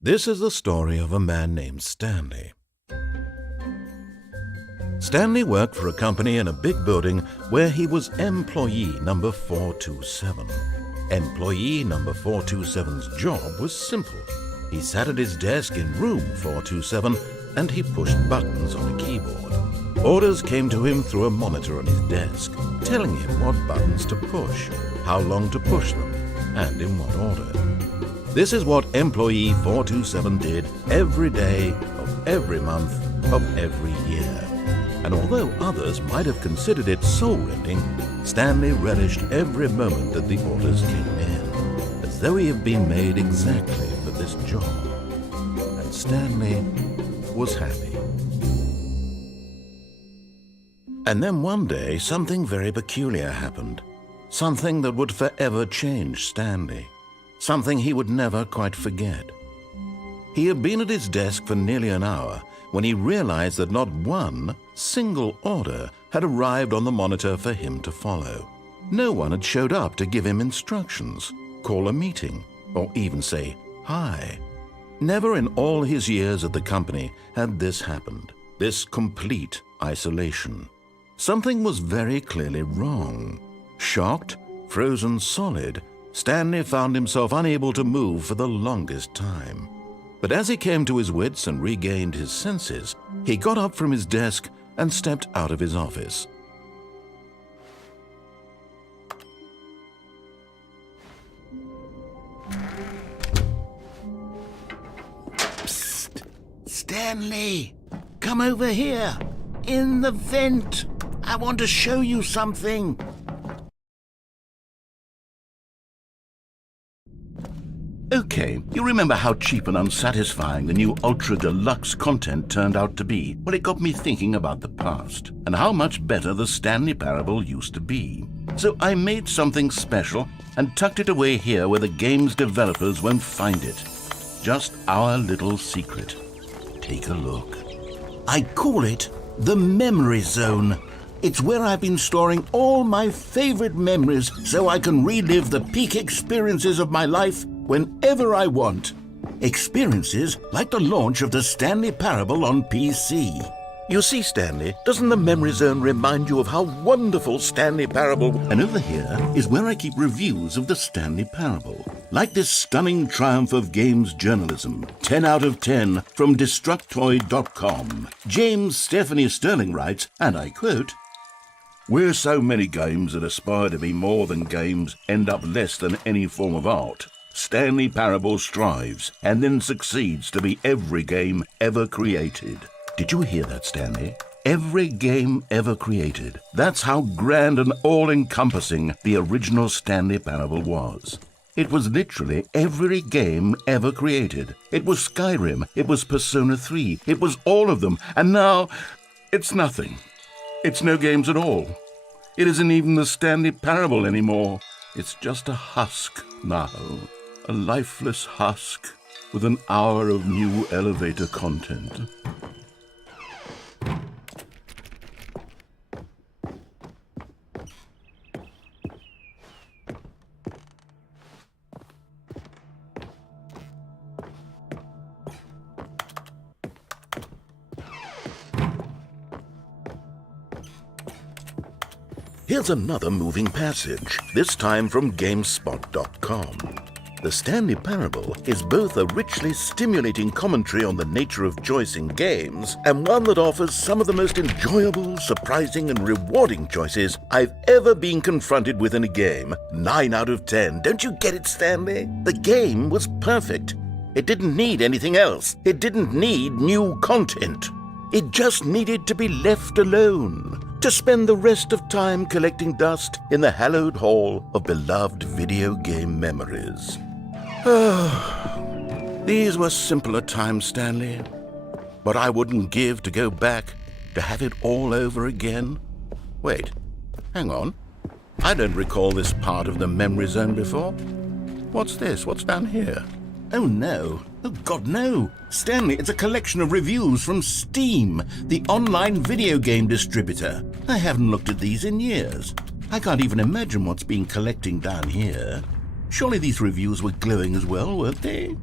This is the story of a man named Stanley. Stanley worked for a company in a big building where he was employee number 427. Employee number 427's job was simple. He sat at his desk in room 427 and he pushed buttons on a keyboard. Orders came to him through a monitor on his desk, telling him what buttons to push, how long to push them, and in what order. This is what employee 427 did every day of every month of every year. And although others might have considered it soul-rending, Stanley relished every moment that the orders came in, as though he had been made exactly for this job. And Stanley was happy. And then one day, something very peculiar happened. Something that would forever change Stanley. Something he would never quite forget. He had been at his desk for nearly an hour when he realized that not one single order had arrived on the monitor for him to follow. No one had showed up to give him instructions, call a meeting, or even say hi. Never in all his years at the company had this happened, this complete isolation. Something was very clearly wrong. Shocked, frozen solid, Stanley found himself unable to move for the longest time. But as he came to his wits and regained his senses, he got up from his desk and stepped out of his office. Psst! Stanley! Come over here! In the vent! I want to show you something! Okay, you remember how cheap and unsatisfying the new Ultra Deluxe content turned out to be? Well, it got me thinking about the past, and how much better the Stanley Parable used to be. So I made something special and tucked it away here where the game's developers won't find it. Just our little secret. Take a look. I call it the Memory Zone. It's where I've been storing all my favorite memories so I can relive the peak experiences of my life whenever I want. Experiences like the launch of the Stanley Parable on PC. You see, Stanley, doesn't the Memory Zone remind you of how wonderful Stanley Parable... And over here is where I keep reviews of the Stanley Parable. Like this stunning triumph of games journalism. 10 out of 10 from Destructoid.com. James Stephanie Sterling writes, and I quote, "Where so many games that aspire to be more than games end up less than any form of art, Stanley Parable strives and then succeeds to be every game ever created." Did you hear that, Stanley? Every game ever created. That's how grand and all-encompassing the original Stanley Parable was. It was literally every game ever created. It was Skyrim, it was Persona 3, it was all of them, and now it's nothing. It's no games at all. It isn't even the Stanley Parable anymore. It's just a husk now. A lifeless husk with an hour of new elevator content. Here's another moving passage, this time from GameSpot.com. The Stanley Parable is both a richly stimulating commentary on the nature of choice in games and one that offers some of the most enjoyable, surprising, and rewarding choices I've ever been confronted with in a game. 9 out of 10. Don't you get it, Stanley? The game was perfect. It didn't need anything else. It didn't need new content. It just needed to be left alone, to spend the rest of time collecting dust in the hallowed hall of beloved video game memories. These were simpler times, Stanley, but I wouldn't give to go back to have it all over again. Wait, hang on. I don't recall this part of the Memory Zone before. What's this? What's down here? Oh no. Oh God, no. Stanley, it's a collection of reviews from Steam, the online video game distributor. I haven't looked at these in years. I can't even imagine what's been collecting down here. Surely these reviews were glowing as well, weren't they?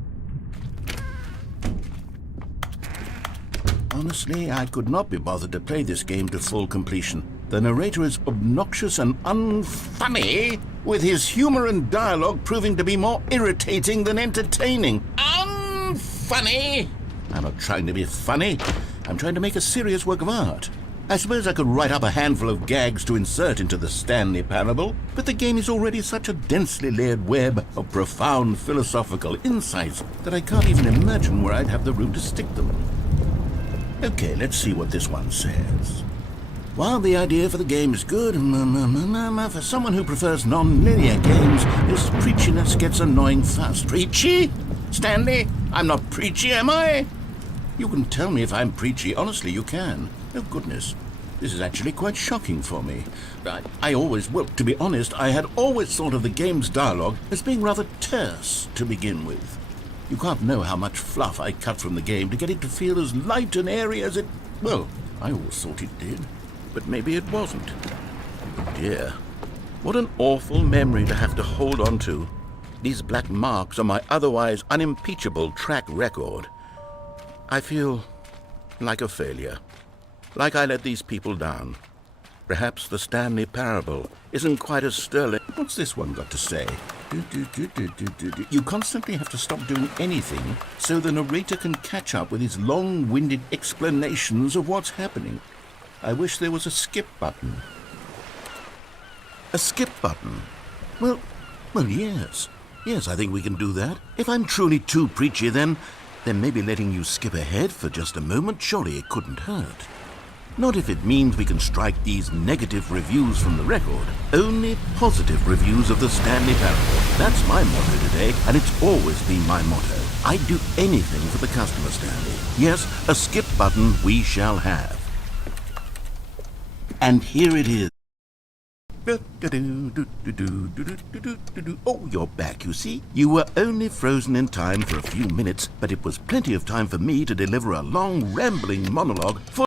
Honestly, I could not be bothered to play this game to full completion. The narrator is obnoxious and unfunny, with his humor and dialogue proving to be more irritating than entertaining. Unfunny? I'm not trying to be funny. I'm trying to make a serious work of art. I suppose I could write up a handful of gags to insert into the Stanley Parable, but the game is already such a densely layered web of profound philosophical insights that I can't even imagine where I'd have the room to stick them. Okay, let's see what this one says. While the idea for the game is good, for someone who prefers non-linear games, this preachiness gets annoying fast. Preachy? Stanley? I'm not preachy, am I? You can tell me if I'm preachy. Honestly, you can. Oh, goodness. This is actually quite shocking for me. To be honest, I had always thought of the game's dialogue as being rather terse to begin with. You can't know how much fluff I cut from the game to get it to feel as light and airy as it... Well, I always thought it did. But maybe it wasn't. Oh dear. What an awful memory to have to hold on to. These black marks on my otherwise unimpeachable track record. I feel like a failure. Like I let these people down. Perhaps the Stanley Parable isn't quite as sterling. What's this one got to say? You constantly have to stop doing anything so the narrator can catch up with his long-winded explanations of what's happening. I wish there was a skip button. A skip button? Well, yes. Yes, I think we can do that. If I'm truly too preachy, then maybe letting you skip ahead for just a moment, surely it couldn't hurt. Not if it means we can strike these negative reviews from the record. Only positive reviews of the Stanley Parable. That's my motto today, and it's always been my motto. I'd do anything for the customer, Stanley. Yes, a skip button we shall have. And here it is. Oh, you're back, you see. You were only frozen in time for a few minutes, but it was plenty of time for me to deliver a long, rambling monologue for...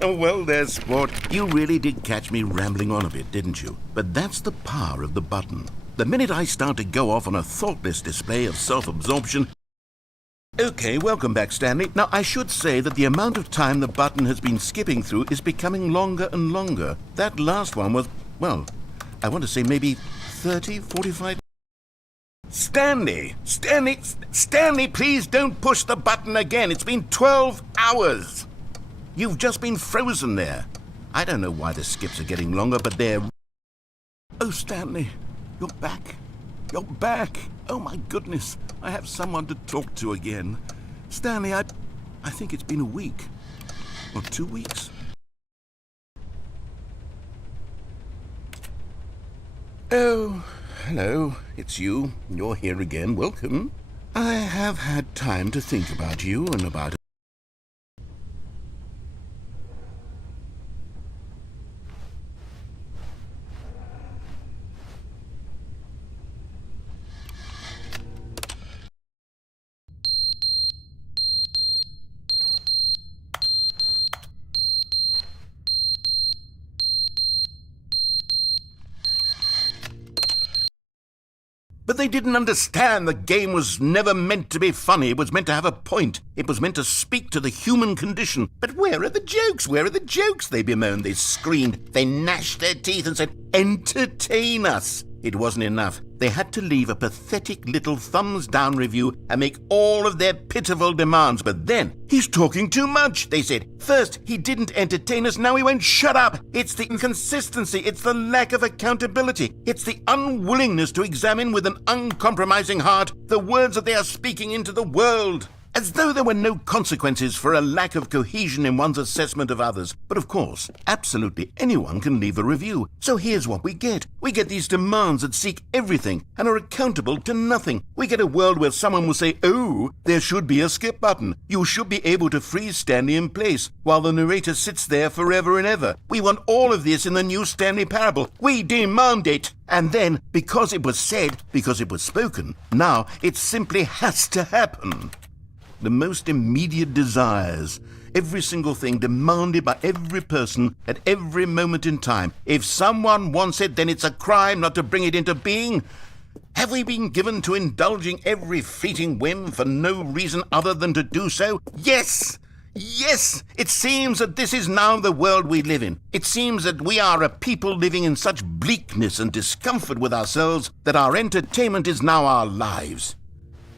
Well, there, sport. You really did catch me rambling on a bit, didn't you? But that's the power of the button. The minute I start to go off on a thoughtless display of self-absorption... Okay, welcome back, Stanley. Now, I should say that the amount of time the button has been skipping through is becoming longer and longer. That last one was, well, I want to say maybe 30, 45... Stanley, please don't push the button again. It's been 12 hours. You've just been frozen there. I don't know why the skips are getting longer, but they're... Oh, Stanley, you're back. You're back. Oh, my goodness. I have someone to talk to again. Stanley, I think it's been a week. Or 2 weeks. Oh, hello. It's you. You're here again. Welcome. I have had time to think about you and about... But they didn't understand the game was never meant to be funny. It was meant to have a point. It was meant to speak to the human condition. But where are the jokes? Where are the jokes? They bemoaned, they screamed, they gnashed their teeth and said, entertain us. It wasn't enough. They had to leave a pathetic little thumbs-down review and make all of their pitiful demands. But then, he's talking too much, they said. First, he didn't entertain us, now he won't shut up. It's the inconsistency, it's the lack of accountability. It's the unwillingness to examine with an uncompromising heart the words that they are speaking into the world. As though there were no consequences for a lack of cohesion in one's assessment of others. But of course, absolutely anyone can leave a review. So here's what we get. We get these demands that seek everything and are accountable to nothing. We get a world where someone will say, oh, there should be a skip button. You should be able to freeze Stanley in place while the narrator sits there forever and ever. We want all of this in the new Stanley Parable. We demand it. And then, because it was said, because it was spoken, now it simply has to happen. the most immediate desires, every single thing demanded by every person at every moment in time. If someone wants it, then it's a crime not to bring it into being. Have we been given to indulging every fleeting whim for no reason other than to do so? Yes! Yes! It seems that this is now the world we live in. It seems that we are a people living in such bleakness and discomfort with ourselves that our entertainment is now our lives.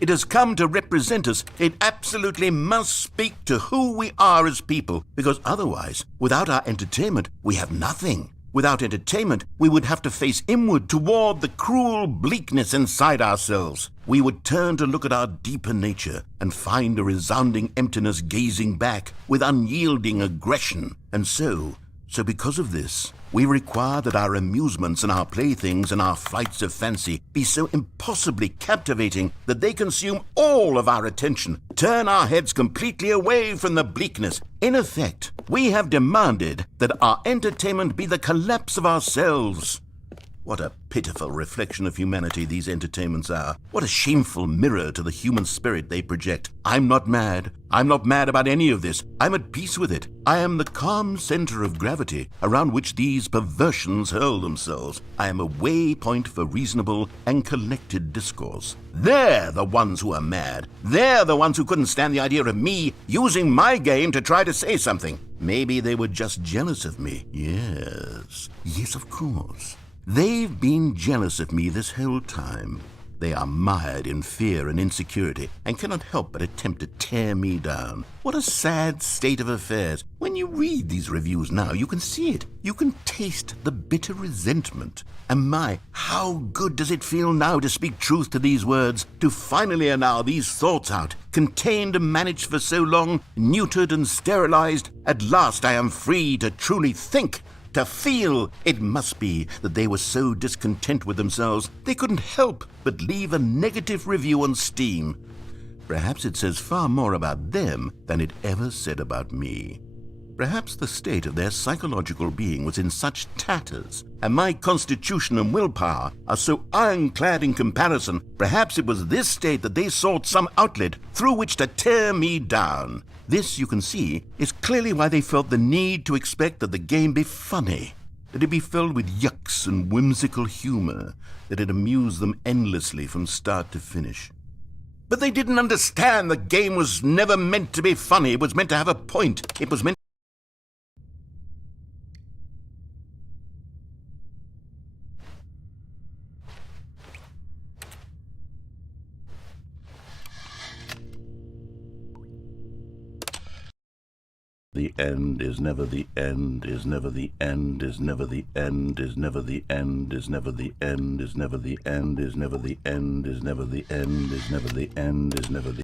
It has come to represent us. It absolutely must speak to who we are as people, because otherwise, without our entertainment, we have nothing. Without entertainment, we would have to face inward toward the cruel bleakness inside ourselves. We would turn to look at our deeper nature and find a resounding emptiness gazing back with unyielding aggression. And so because of this, we require that our amusements and our playthings and our flights of fancy be so impossibly captivating that they consume all of our attention, turn our heads completely away from the bleakness. In effect, we have demanded that our entertainment be the collapse of ourselves. What a pitiful reflection of humanity these entertainments are. What a shameful mirror to the human spirit they project. I'm not mad. I'm not mad about any of this. I'm at peace with it. I am the calm center of gravity around which these perversions hurl themselves. I am a waypoint for reasonable and collected discourse. They're the ones who are mad. They're the ones who couldn't stand the idea of me using my game to try to say something. Maybe they were just jealous of me. Yes, of course. They've been jealous of me this whole time. They are mired in fear and insecurity and cannot help but attempt to tear me down. What a sad state of affairs. When you read these reviews now, you can see it. You can taste the bitter resentment. And my, how good does it feel now to speak truth to these words, to finally allow these thoughts out, contained and managed for so long, neutered and sterilized. At last I am free to truly think, to feel. It must be that they were so discontent with themselves they couldn't help but leave a negative review on Steam. Perhaps it says far more about them than it ever said about me. Perhaps the state of their psychological being was in such tatters, and my constitution and willpower are so ironclad in comparison. Perhaps it was this state that they sought some outlet through which to tear me down. This, you can see, is clearly why they felt the need to expect that the game be funny, that it be filled with yucks and whimsical humor, that it amuse them endlessly from start to finish. But they didn't understand the game was never meant to be funny. It was meant to have a point. It was meant The end is never the end, is never the end, is never the end, is never the end, is never the end, is never the end, is never the end, is never the end, is never the end, is never the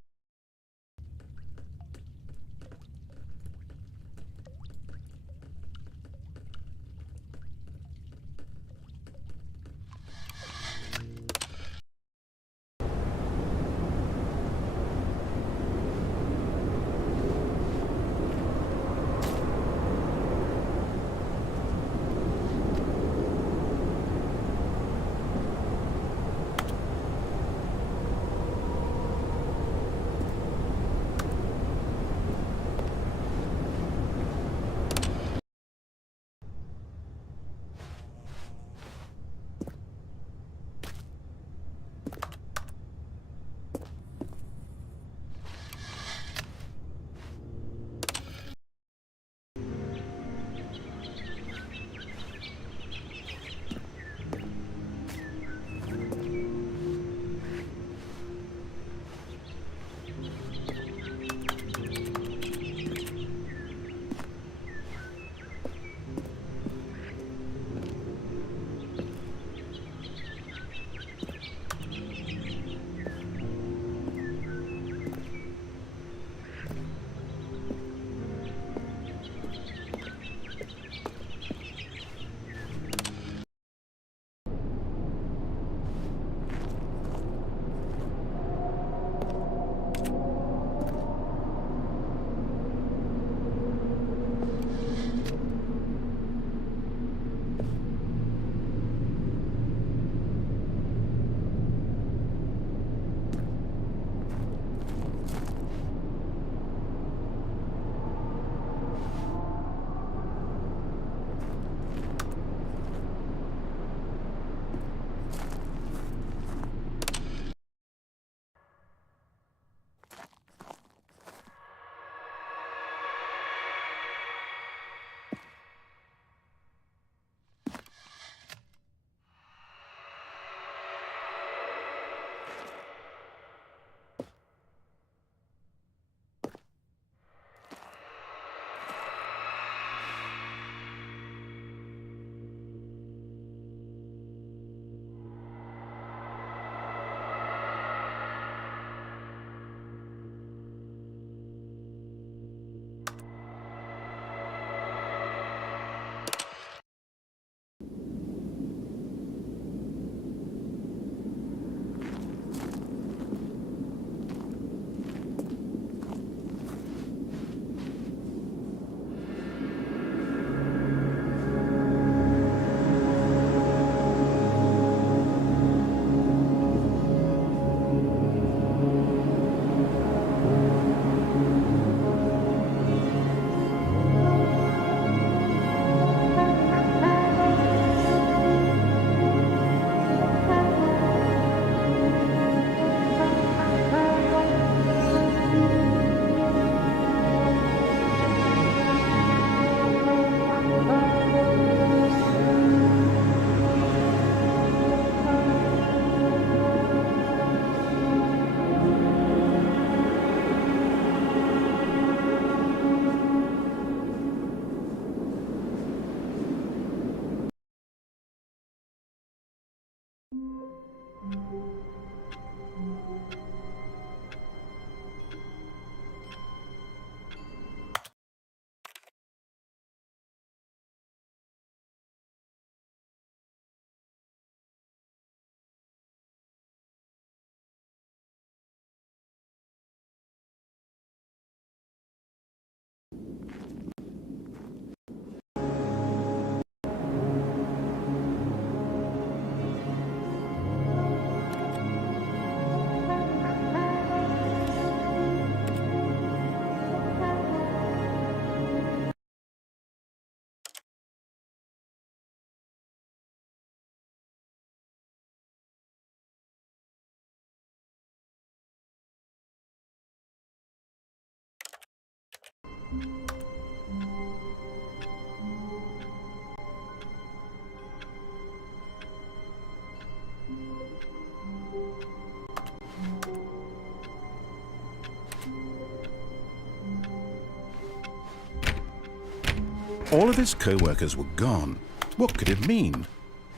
All of his co-workers were gone. What could it mean?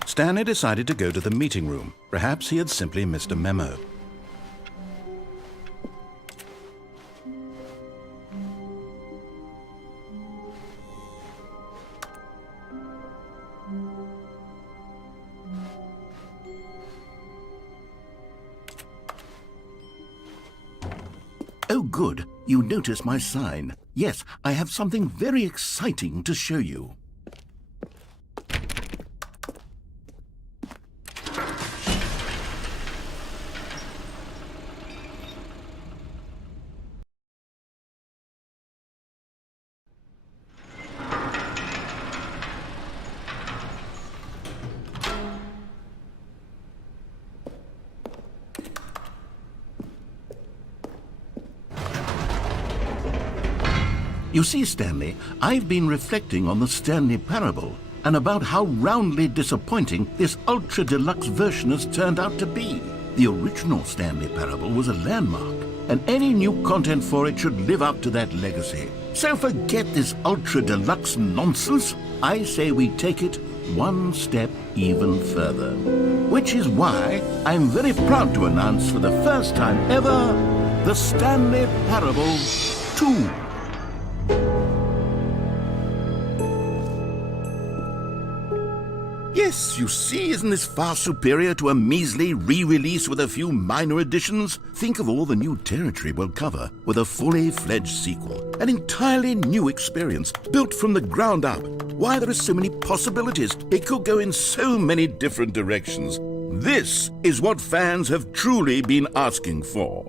Stanley decided to go to the meeting room. Perhaps he had simply missed a memo. Oh, good. You notice my sign. Yes, I have something very exciting to show you. You see, Stanley, I've been reflecting on the Stanley parable and about how roundly disappointing this ultra deluxe version has turned out to be. The original Stanley parable was a landmark, and any new content for it should live up to that legacy. So forget this ultra deluxe nonsense. I say we take it one step even further. Which is why I'm very proud to announce for the first time ever, the Stanley Parable 2. Yes, you see, isn't this far superior to a measly re-release with a few minor additions? Think of all the new territory we'll cover with a fully fledged sequel. An entirely new experience, built from the ground up. Why, there are so many possibilities. It could go in so many different directions. This is what fans have truly been asking for.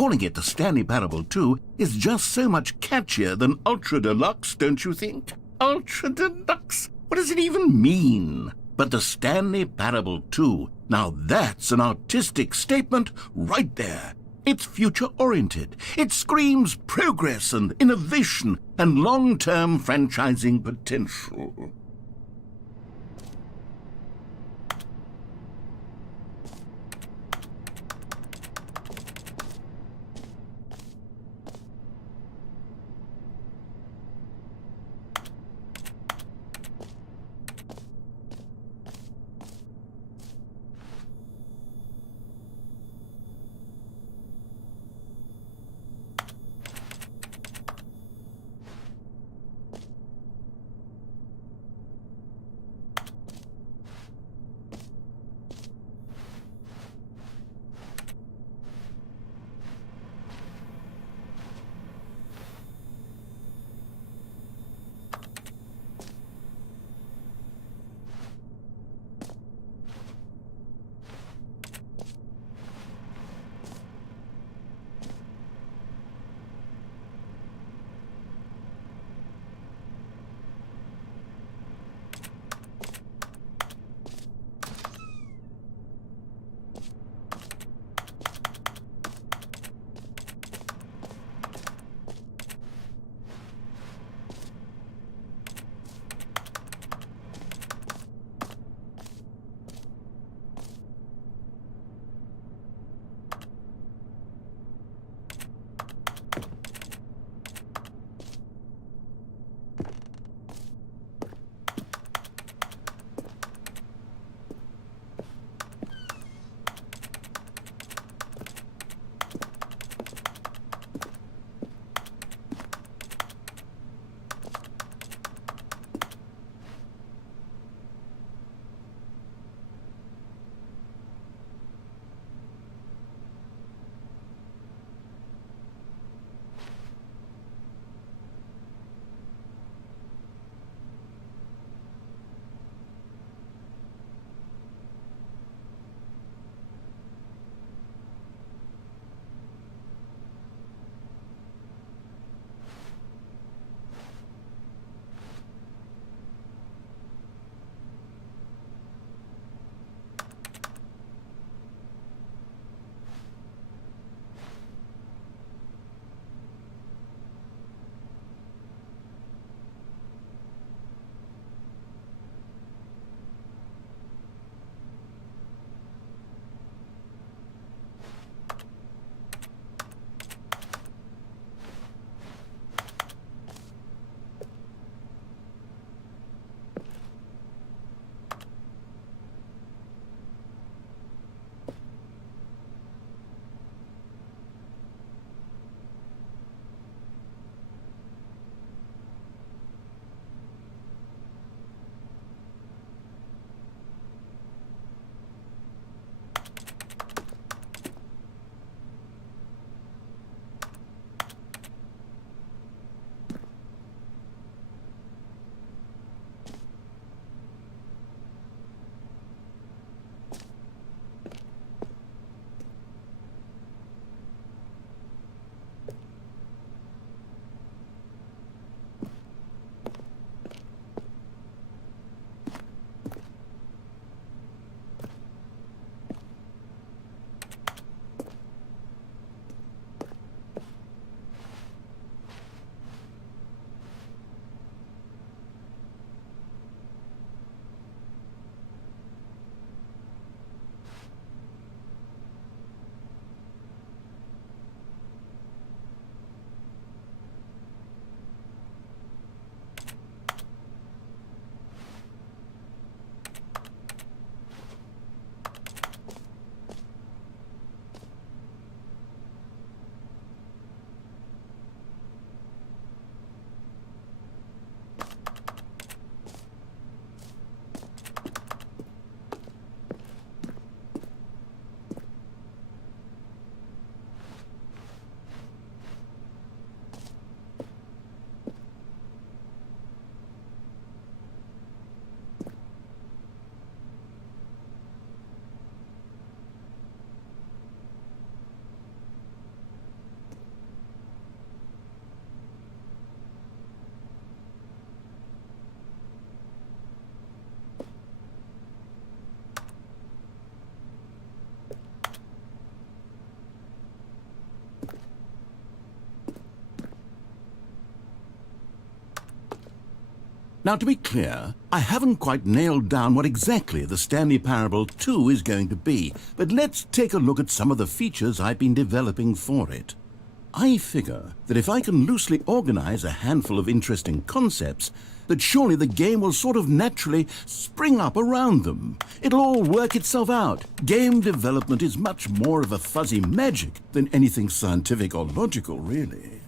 Calling it the Stanley Parable 2 is just so much catchier than Ultra Deluxe, don't you think? Ultra Deluxe? What does it even mean? But the Stanley Parable 2, now that's an artistic statement right there. It's future-oriented. It screams progress and innovation and long-term franchising potential. Now, to be clear, I haven't quite nailed down what exactly the Stanley Parable 2 is going to be, but let's take a look at some of the features I've been developing for it. I figure that if I can loosely organize a handful of interesting concepts, that surely the game will sort of naturally spring up around them. It'll all work itself out. Game development is much more of a fuzzy magic than anything scientific or logical, really.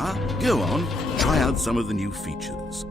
are. Go on, try out some of the new features.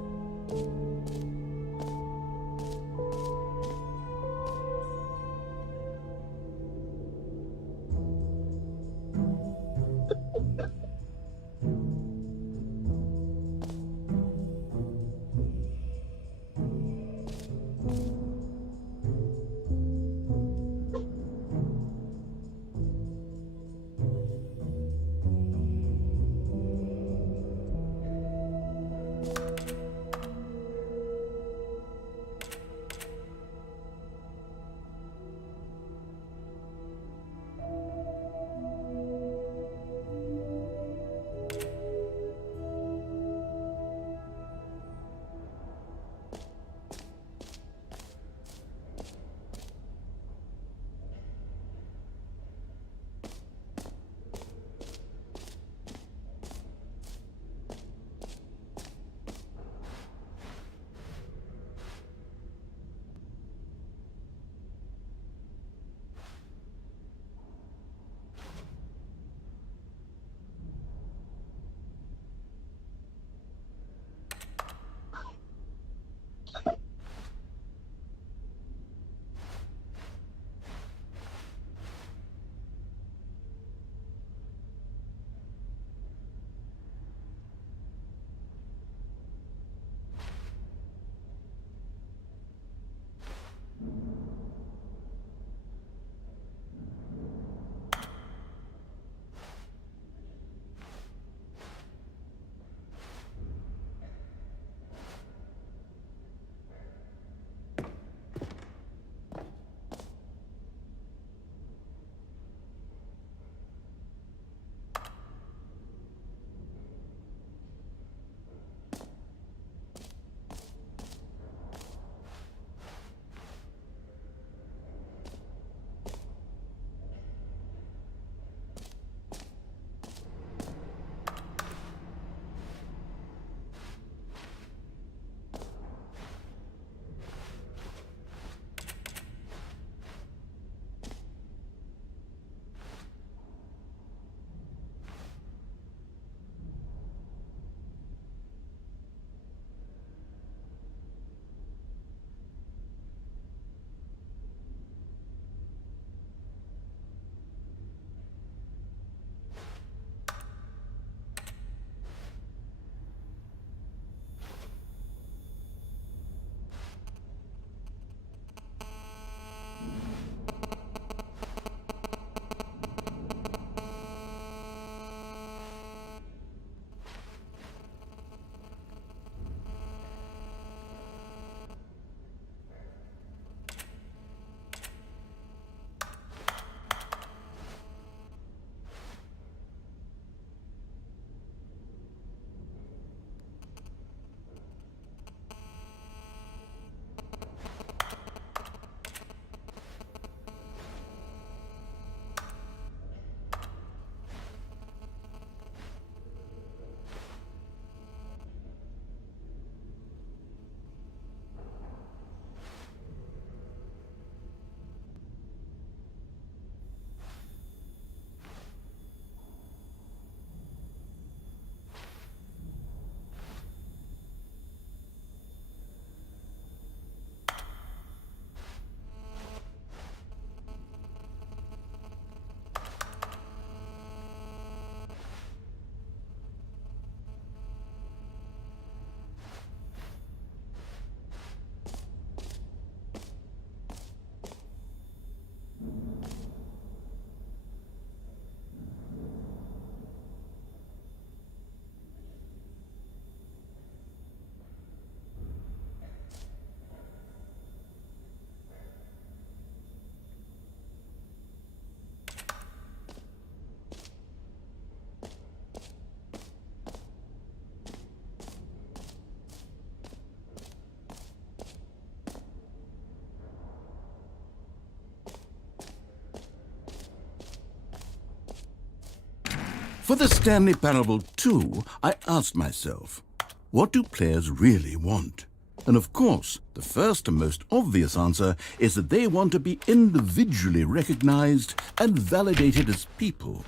For the Stanley Parable 2, I asked myself, what do players really want? And of course, the first and most obvious answer is that they want to be individually recognized and validated as people.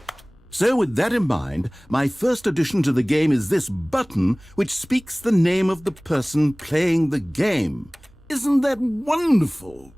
So with that in mind, my first addition to the game is this button which speaks the name of the person playing the game. Isn't that wonderful?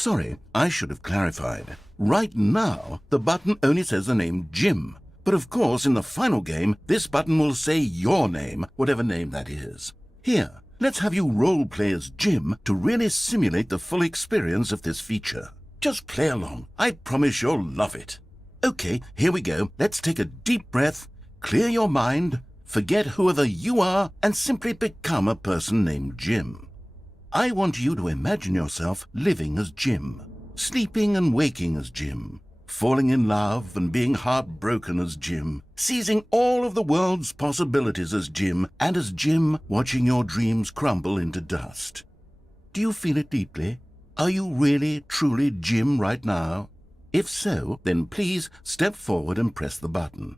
Sorry, I should have clarified. Right now, the button only says the name Jim. But of course, in the final game, this button will say your name, whatever name that is. Here, let's have you role-play as Jim to really simulate the full experience of this feature. Just play along. I promise you'll love it. Okay, here we go. Let's take a deep breath, clear your mind, forget whoever you are, and simply become a person named Jim. I want you to imagine yourself living as Jim, sleeping and waking as Jim, falling in love and being heartbroken as Jim, seizing all of the world's possibilities as Jim, and as Jim watching your dreams crumble into dust. Do you feel it deeply? Are you really, truly Jim right now? If so, then please step forward and press the button.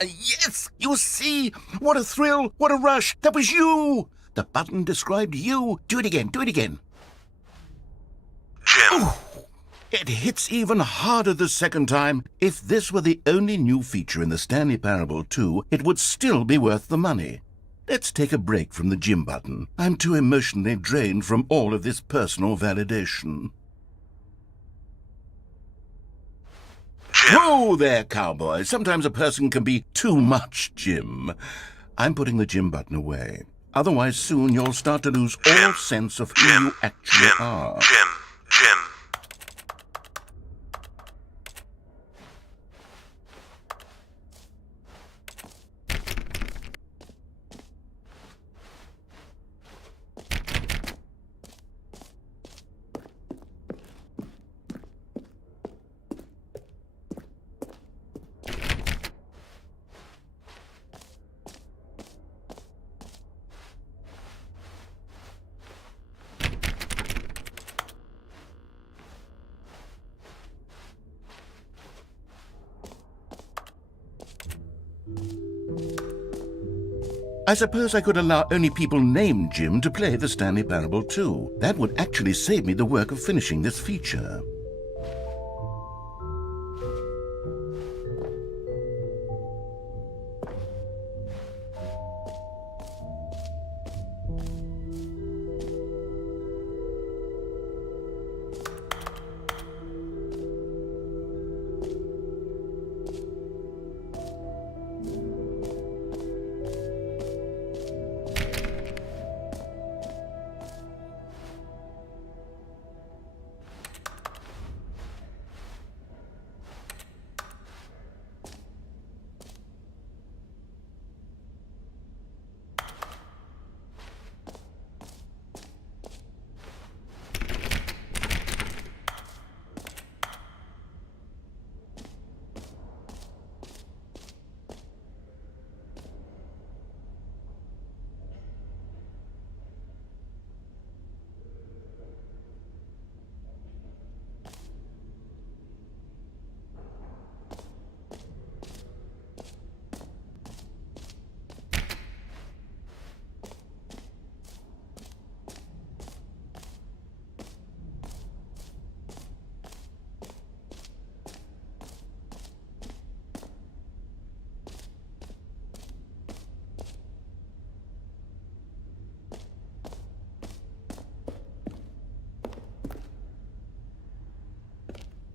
Yes, you see? What a thrill, what a rush. That was you. The button described you. Do it again, do it again. Jim. Ooh, it hits even harder the second time. If this were the only new feature in the Stanley Parable 2, it would still be worth the money. Let's take a break from the Jim button. I'm too emotionally drained from all of this personal validation. Whoa there, cowboy. Sometimes a person can be too much Jim. I'm putting the Jim button away. Otherwise, soon you'll start to lose all sense of who you actually are. Jim. I suppose I could allow only people named Jim to play the Stanley Parable 2. That would actually save me the work of finishing this feature.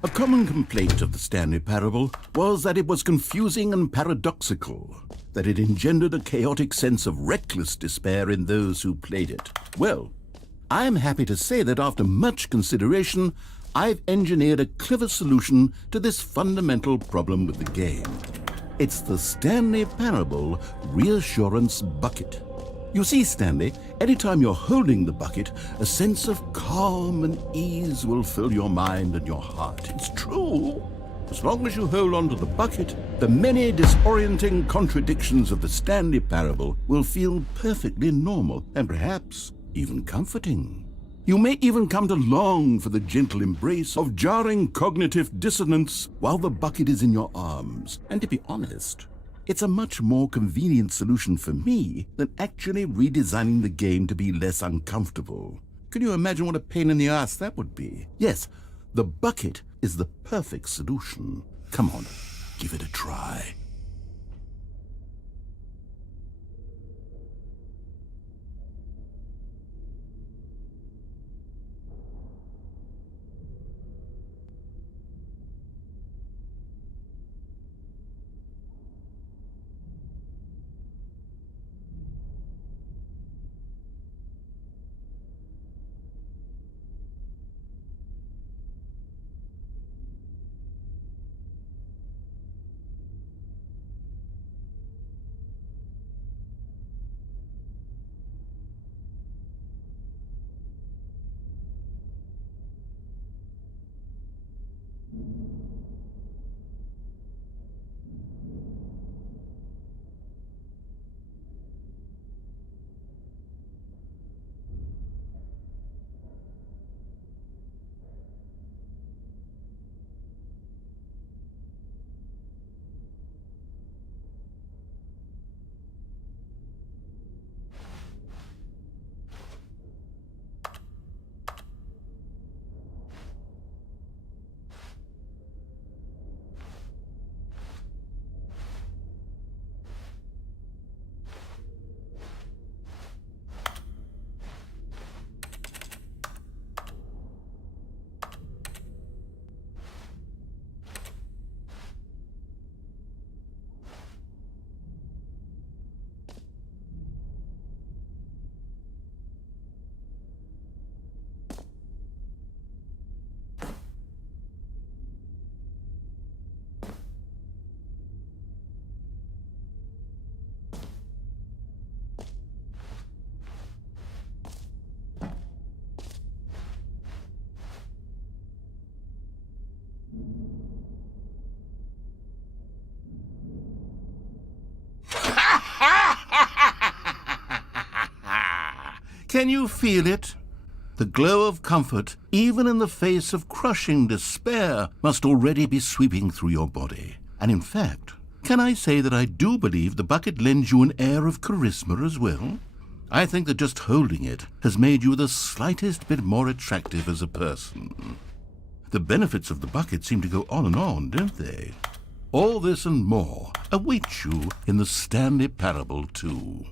A common complaint of the Stanley Parable was that it was confusing and paradoxical, that it engendered a chaotic sense of reckless despair in those who played it. Well, I'm happy to say that after much consideration, I've engineered a clever solution to this fundamental problem with the game. It's the Stanley Parable Reassurance Bucket. You see, Stanley, anytime you're holding the bucket, a sense of calm and ease will fill your mind and your heart. It's true. As long as you hold on to the bucket, the many disorienting contradictions of the Stanley Parable will feel perfectly normal and perhaps even comforting. You may even come to long for the gentle embrace of jarring cognitive dissonance while the bucket is in your arms. And to be honest, it's a much more convenient solution for me than actually redesigning the game to be less uncomfortable. Can you imagine what a pain in the ass that would be? Yes, the bucket is the perfect solution. Come on, give it a try. Can you feel it? The glow of comfort, even in the face of crushing despair, must already be sweeping through your body. And in fact, can I say that I do believe the bucket lends you an air of charisma as well? I think that just holding it has made you the slightest bit more attractive as a person. The benefits of the bucket seem to go on, don't they? All this and more awaits you in the Stanley Parable too.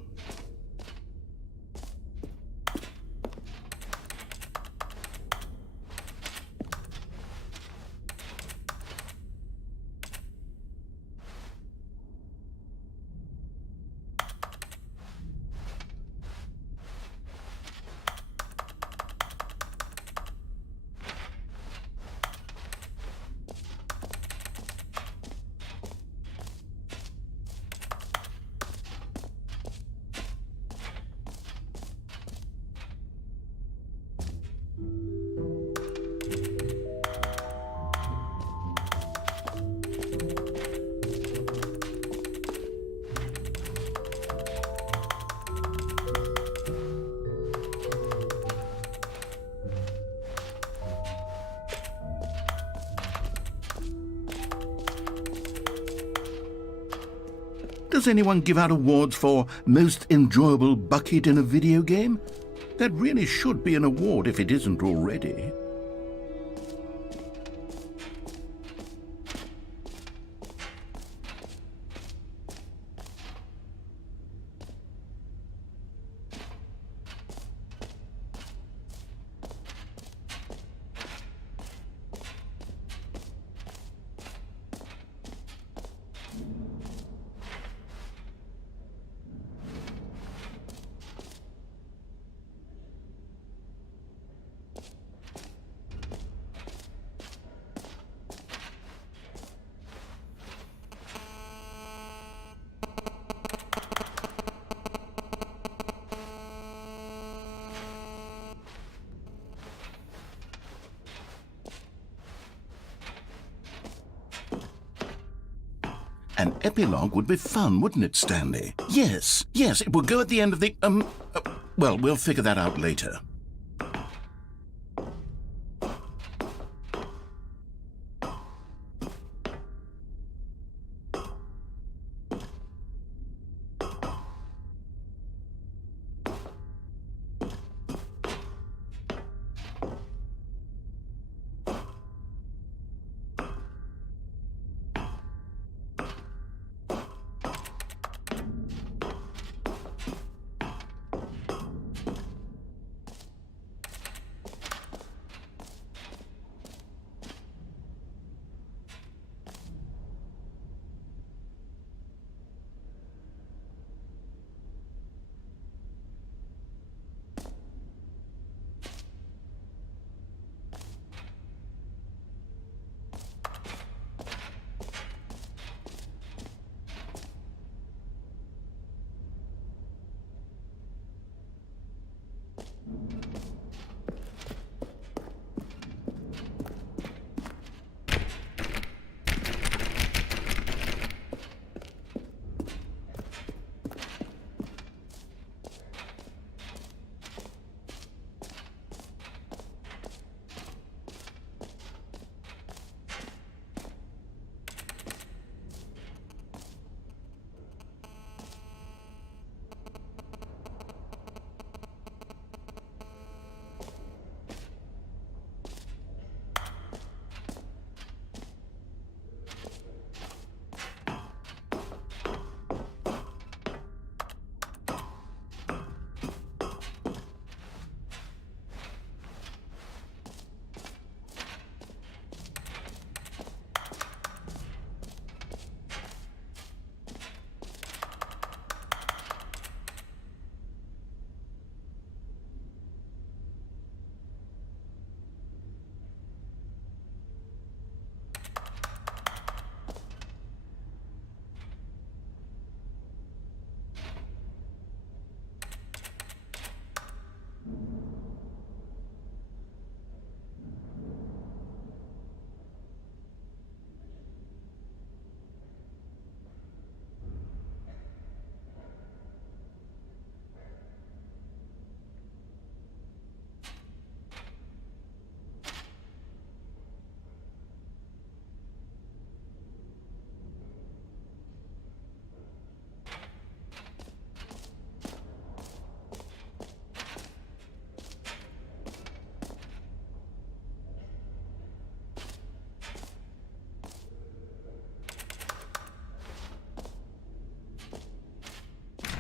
Does anyone give out awards for most enjoyable bucket in a video game? That really should be an award if it isn't already. An epilogue would be fun, wouldn't it, Stanley? Yes, it would go at the end of the, well, we'll figure that out later.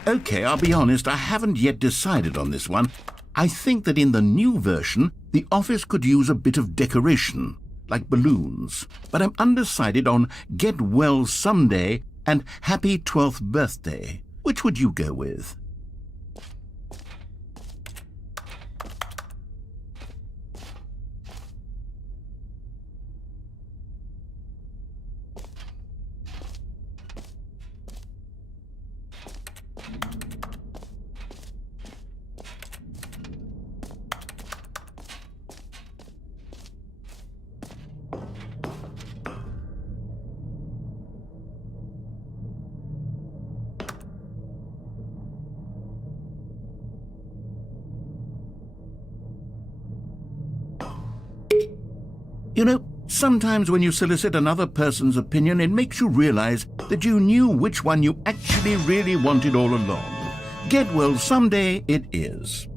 Okay, I'll be honest, I haven't yet decided on this one. I think that in the new version, the office could use a bit of decoration, like balloons. But I'm undecided on Get Well Someday and Happy 12th Birthday. Which would you go with? You know, sometimes when you solicit another person's opinion, it makes you realize that you knew which one you actually really wanted all along. Get Well Someday it is.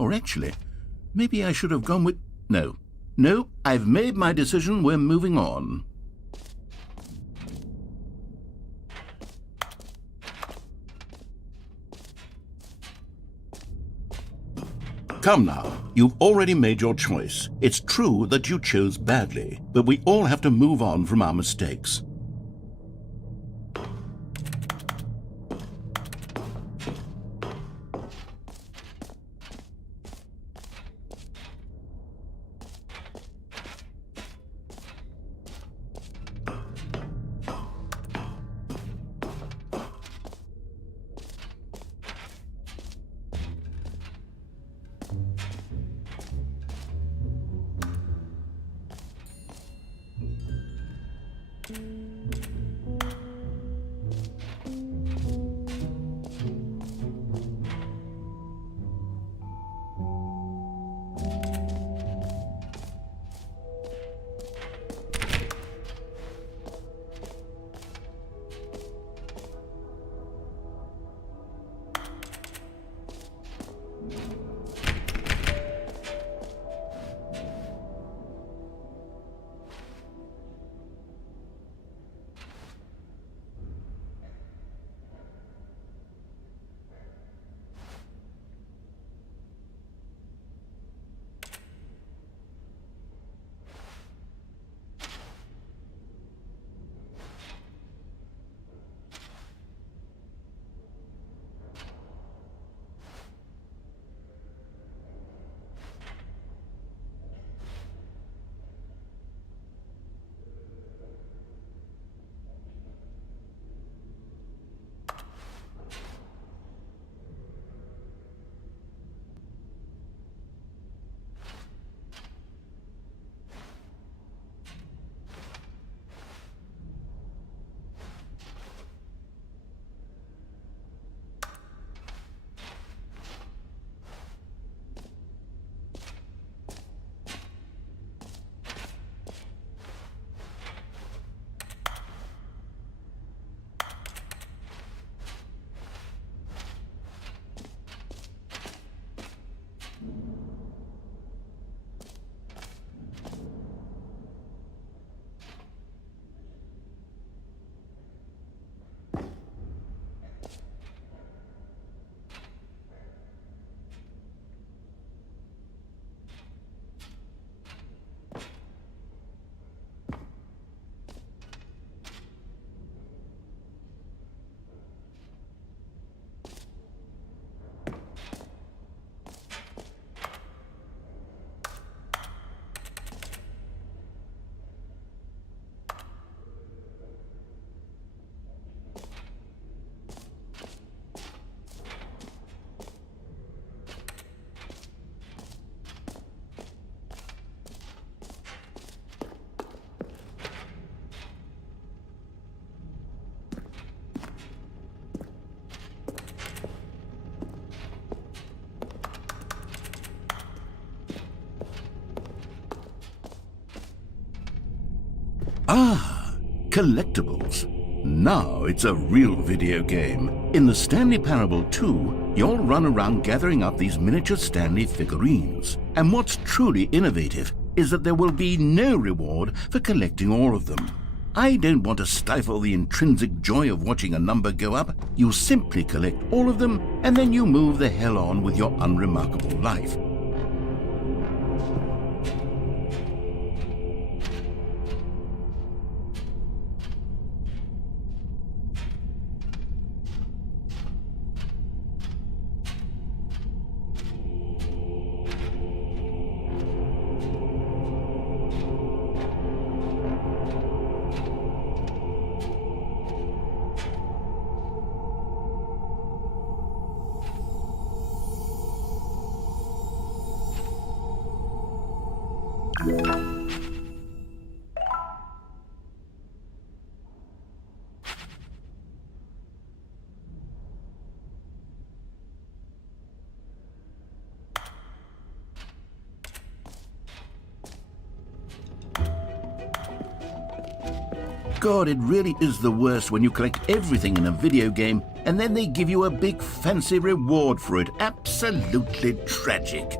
Or actually, maybe I should have gone with... No, I've made my decision. We're moving on. Come now, you've already made your choice. It's true that you chose badly, but we all have to move on from our mistakes. Ah, collectibles. Now it's a real video game. In the Stanley Parable 2, you'll run around gathering up these miniature Stanley figurines. And what's truly innovative is that there will be no reward for collecting all of them. I don't want to stifle the intrinsic joy of watching a number go up. You simply collect all of them, and then you move the hell on with your unremarkable life. God, it really is the worst when you collect everything in a video game and then they give you a big fancy reward for it. Absolutely tragic.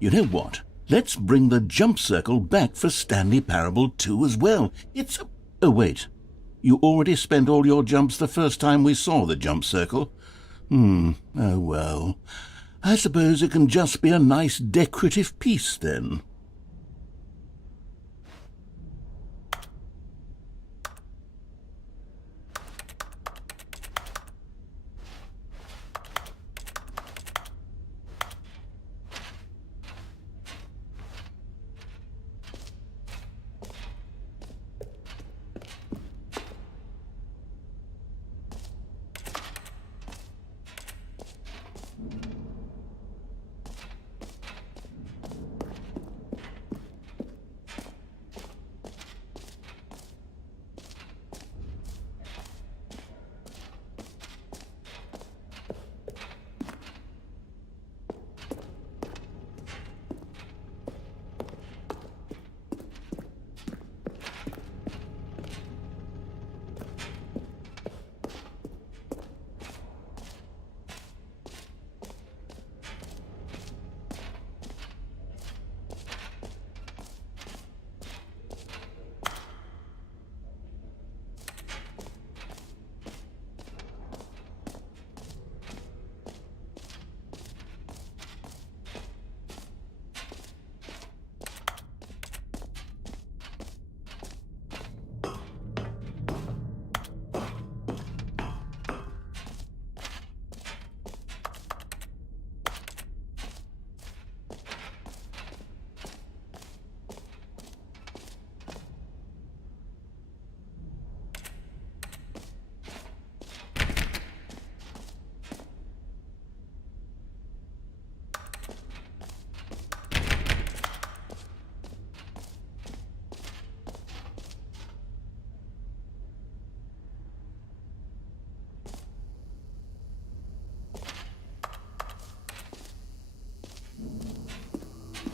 You know what? Let's bring the jump circle back for Stanley Parable 2 as well. It's a... Oh, wait. You already spent all your jumps the first time we saw the jump circle? Oh well. I suppose it can just be a nice decorative piece then.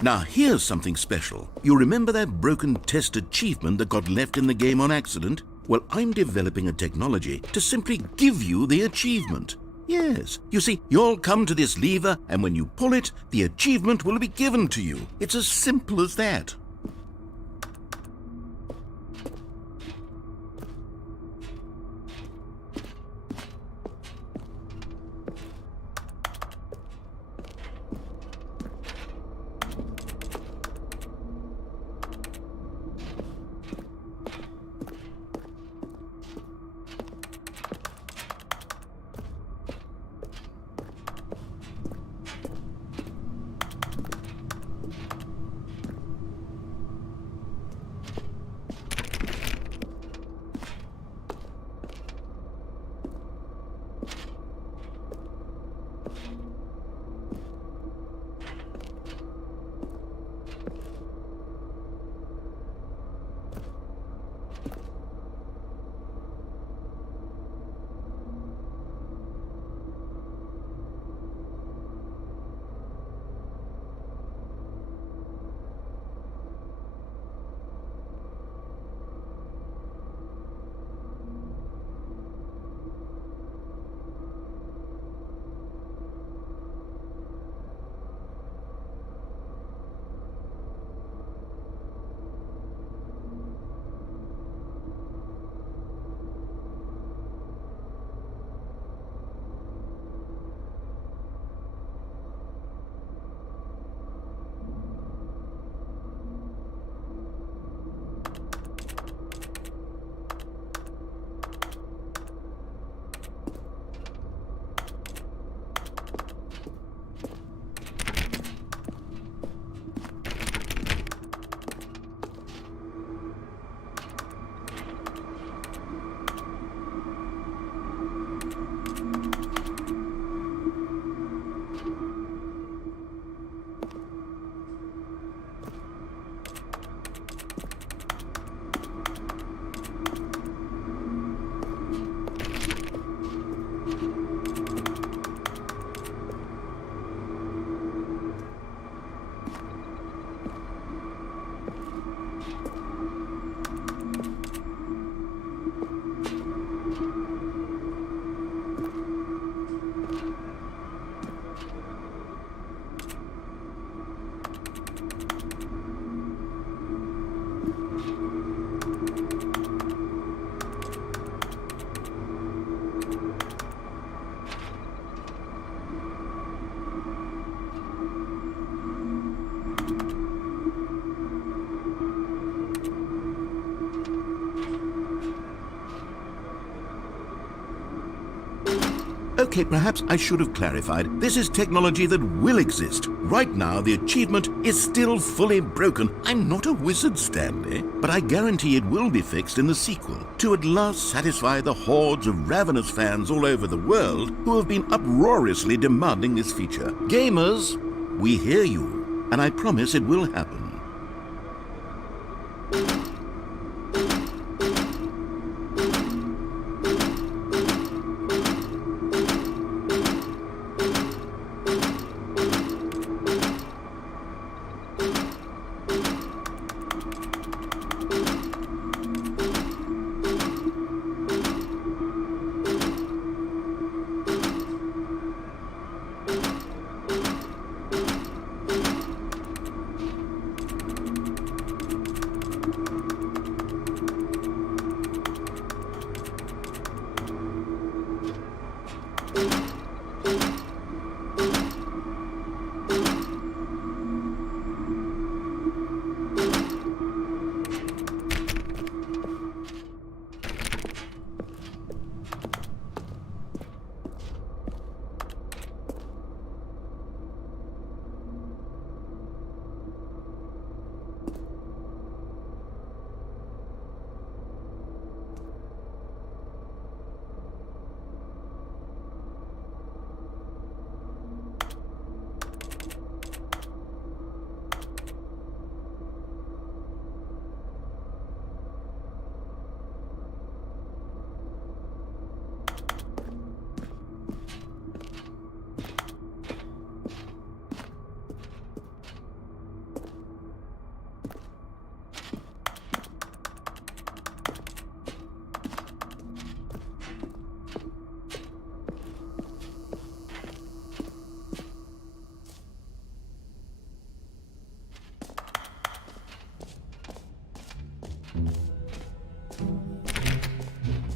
Now, here's something special. You remember that broken test achievement that got left in the game on accident? Well, I'm developing a technology to simply give you the achievement. Yes, you see, you'll come to this lever, and when you pull it, the achievement will be given to you. It's as simple as that. Okay, perhaps I should have clarified. This is technology that will exist. Right now, the achievement is still fully broken. I'm not a wizard, Stanley, but I guarantee it will be fixed in the sequel to at last satisfy the hordes of ravenous fans all over the world who have been uproariously demanding this feature. Gamers, we hear you, and I promise it will happen.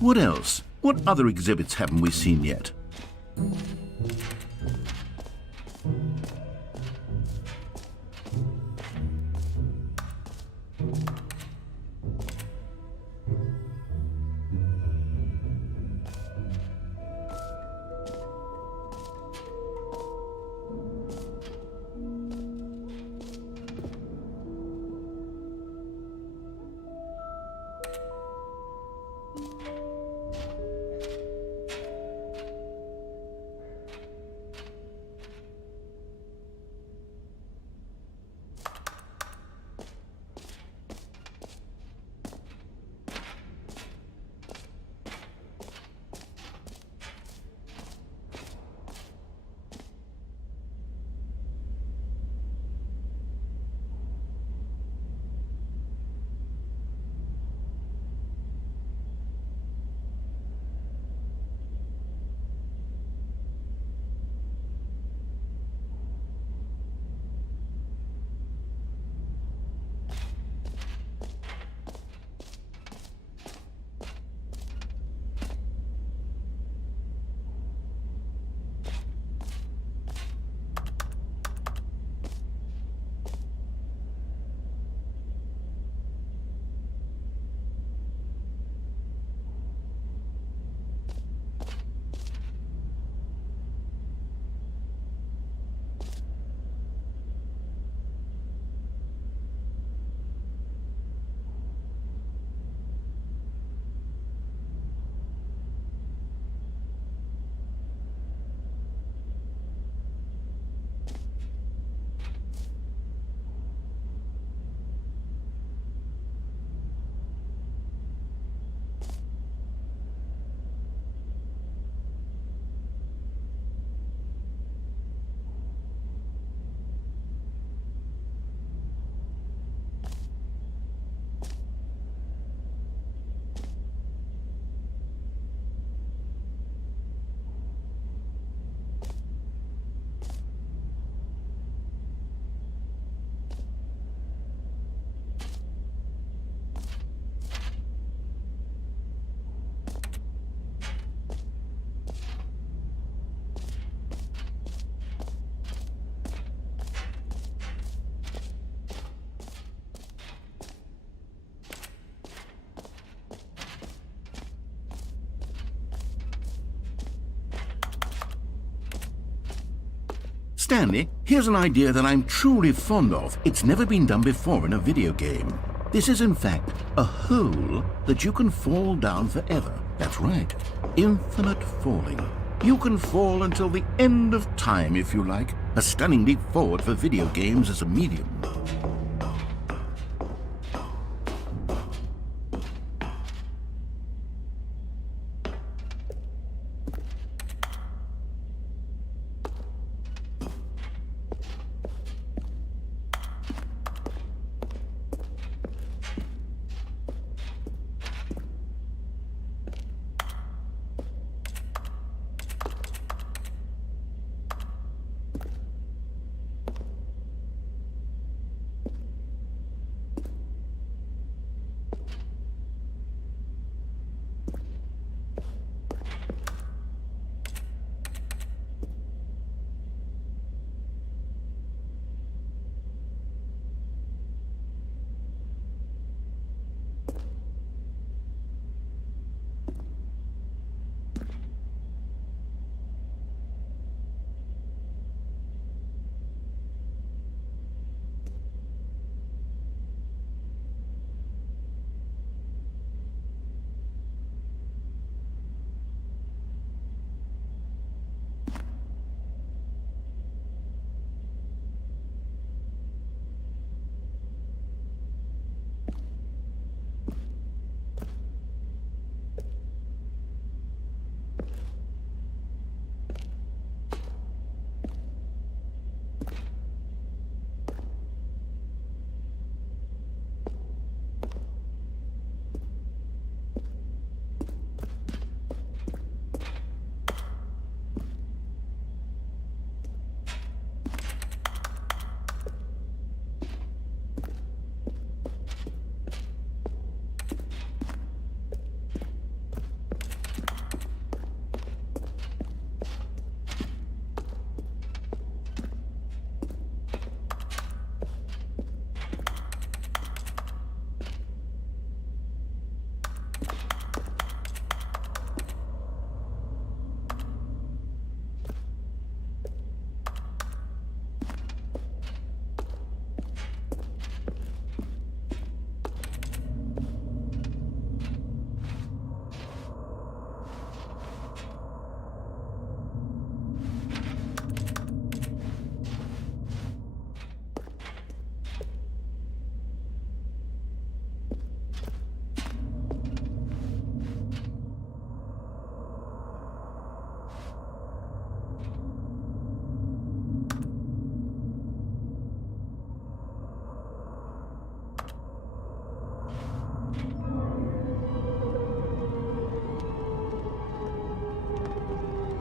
What else? What other exhibits haven't we seen yet? Stanley, here's an idea that I'm truly fond of. It's never been done before in a video game. This is in fact a hole that you can fall down forever. That's right, infinite falling. You can fall until the end of time if you like. A stunning leap forward for video games as a medium.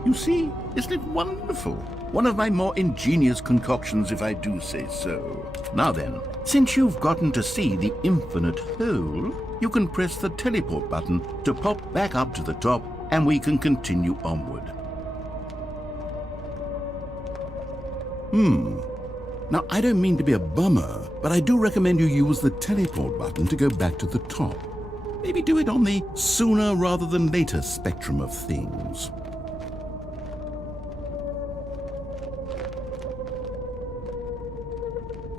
You see, isn't it wonderful? One of my more ingenious concoctions, if I do say so. Now then, since you've gotten to see the infinite hole, you can press the teleport button to pop back up to the top, and we can continue onward. Now, I don't mean to be a bummer, but I do recommend you use the teleport button to go back to the top. Maybe do it on the sooner rather than later spectrum of things.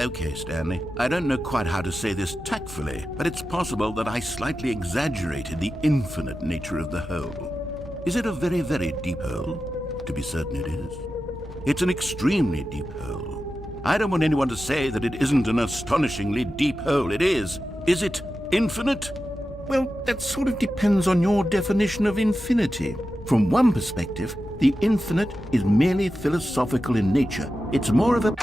Okay, Stanley, I don't know quite how to say this tactfully, but it's possible that I slightly exaggerated the infinite nature of the hole. Is it a very, very deep hole? To be certain it is. It's an extremely deep hole. I don't want anyone to say that it isn't an astonishingly deep hole. It is. Is it infinite? Well, that sort of depends on your definition of infinity. From one perspective, the infinite is merely philosophical in nature. It's more of a...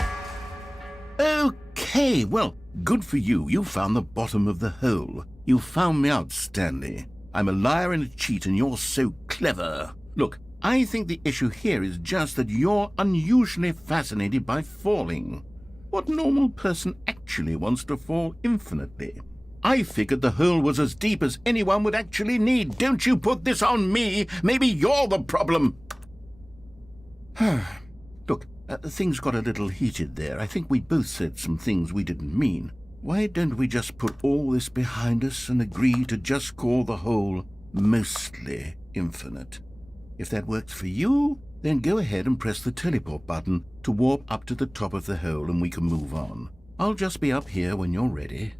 Okay, well, good for you. You found the bottom of the hole. You found me out, Stanley. I'm a liar and a cheat, and you're so clever. Look, I think the issue here is just that you're unusually fascinated by falling. What normal person actually wants to fall infinitely? I figured the hole was as deep as anyone would actually need. Don't you put this on me. Maybe you're the problem. Look, things got a little heated there. I think we both said some things we didn't mean. Why don't we just put all this behind us and agree to just call the hole mostly infinite? If that works for you, Then go ahead and press the teleport button to warp up to the top of the hole and we can move on. I'll just be up here when you're ready.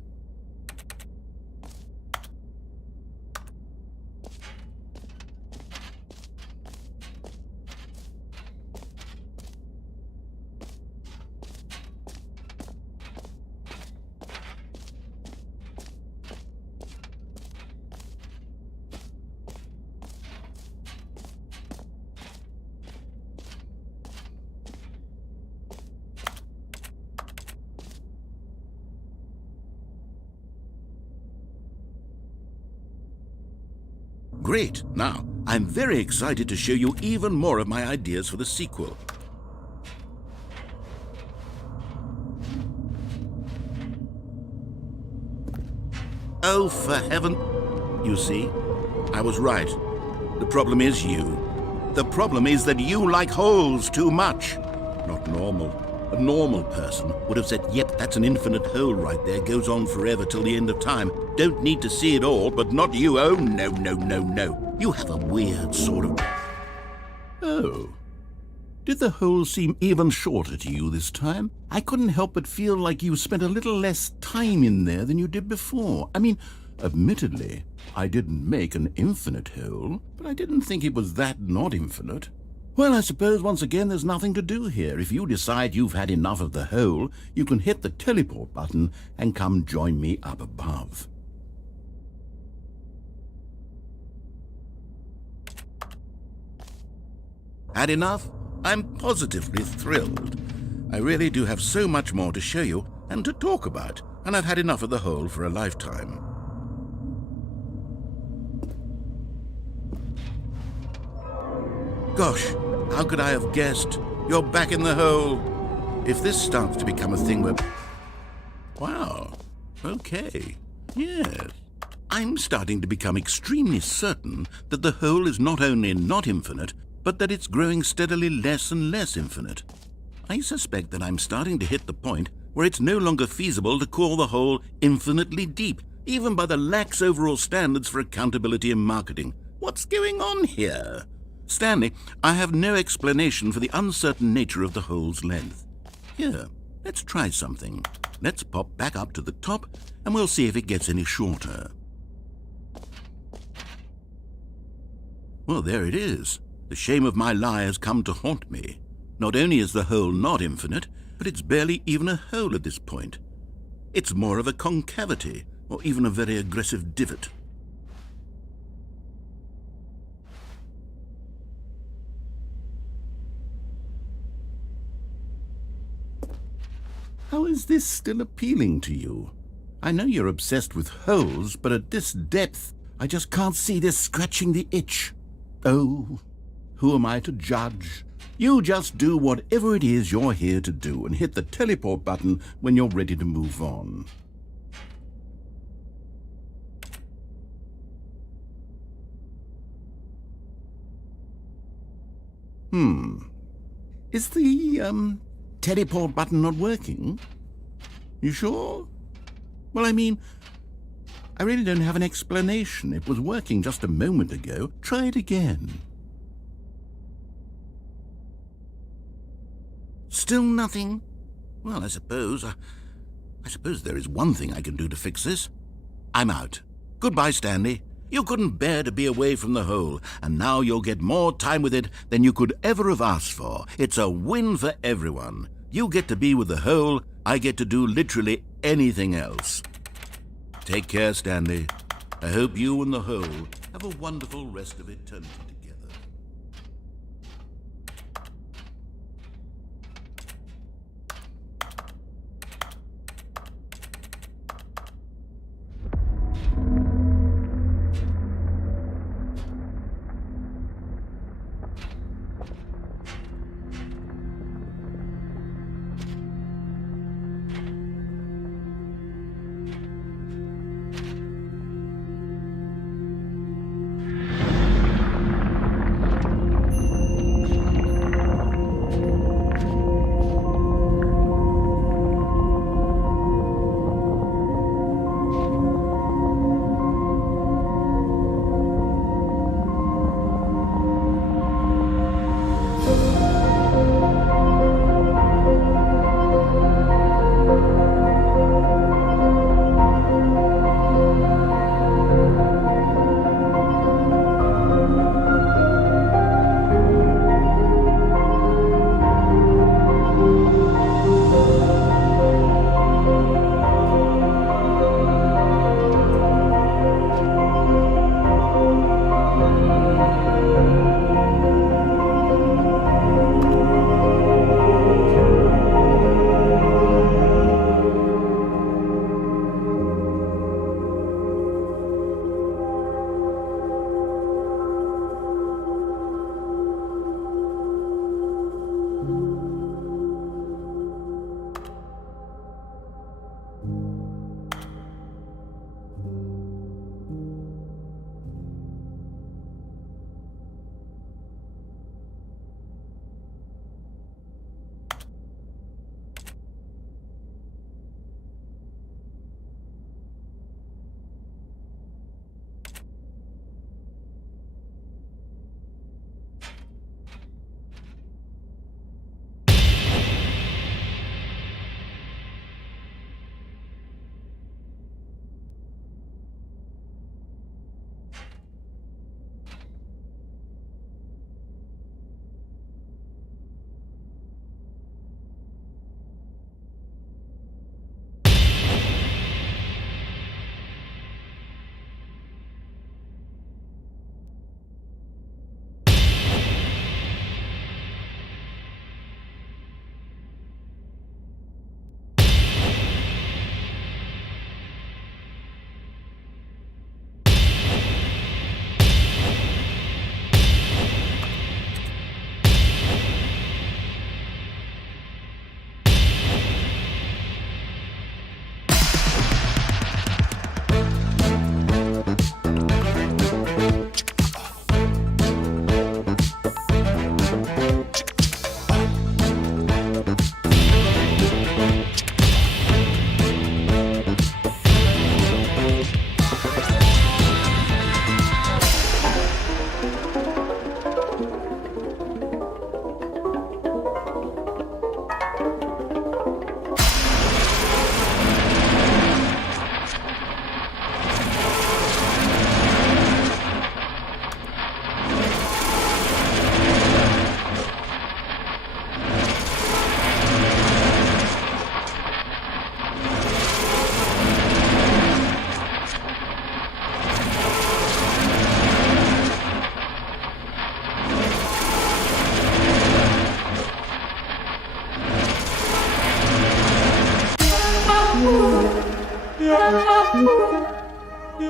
Great! Now, I'm very excited to show you even more of my ideas for the sequel. Oh, for heaven... You see, I was right. The problem is you. The problem is that you like holes too much. Not normal. A normal person would have said, yep, that's an infinite hole right there, goes on forever till the end of time. Don't need to see it all, but not you. Oh, no, no, no, no. You have a weird sort of... Oh. Did the hole seem even shorter to you this time? I couldn't help but feel like you spent a little less time in there than you did before. I mean, admittedly, I didn't make an infinite hole, but I didn't think it was that not infinite. Well, I suppose once again there's nothing to do here. If you decide you've had enough of the hole, you can hit the teleport button and come join me up above. Had enough? I'm positively thrilled. I really do have so much more to show you and to talk about, and I've had enough of the hole for a lifetime. Gosh, how could I have guessed? You're back in the hole. If this starts to become a thing where... Wow, okay, yes. I'm starting to become extremely certain that the hole is not only not infinite, but that it's growing steadily less and less infinite. I suspect that I'm starting to hit the point where it's no longer feasible to call the hole infinitely deep, even by the lax overall standards for accountability in marketing. What's going on here? Stanley, I have no explanation for the uncertain nature of the hole's length. Here, let's try something. Let's pop back up to the top, and we'll see if it gets any shorter. Well, there it is. The shame of my lie has come to haunt me. Not only is the hole not infinite, but it's barely even a hole at this point. It's more of a concavity, or even a very aggressive divot. How is this still appealing to you? I know you're obsessed with holes, but at this depth, I just can't see this scratching the itch. Oh, who am I to judge? You just do whatever it is you're here to do and hit the teleport button when you're ready to move on. Is the, teleport button not working? You sure? Well, I mean, I really don't have an explanation. It was working just a moment ago. Try it again. Still nothing? Well, I suppose there is one thing I can do to fix this. I'm out. Goodbye, Stanley. You couldn't bear to be away from the hole, and now you'll get more time with it than you could ever have asked for. It's a win for everyone. You get to be with the hole, I get to do literally anything else. Take care, Stanley. I hope you and the hole have a wonderful rest of eternity together. My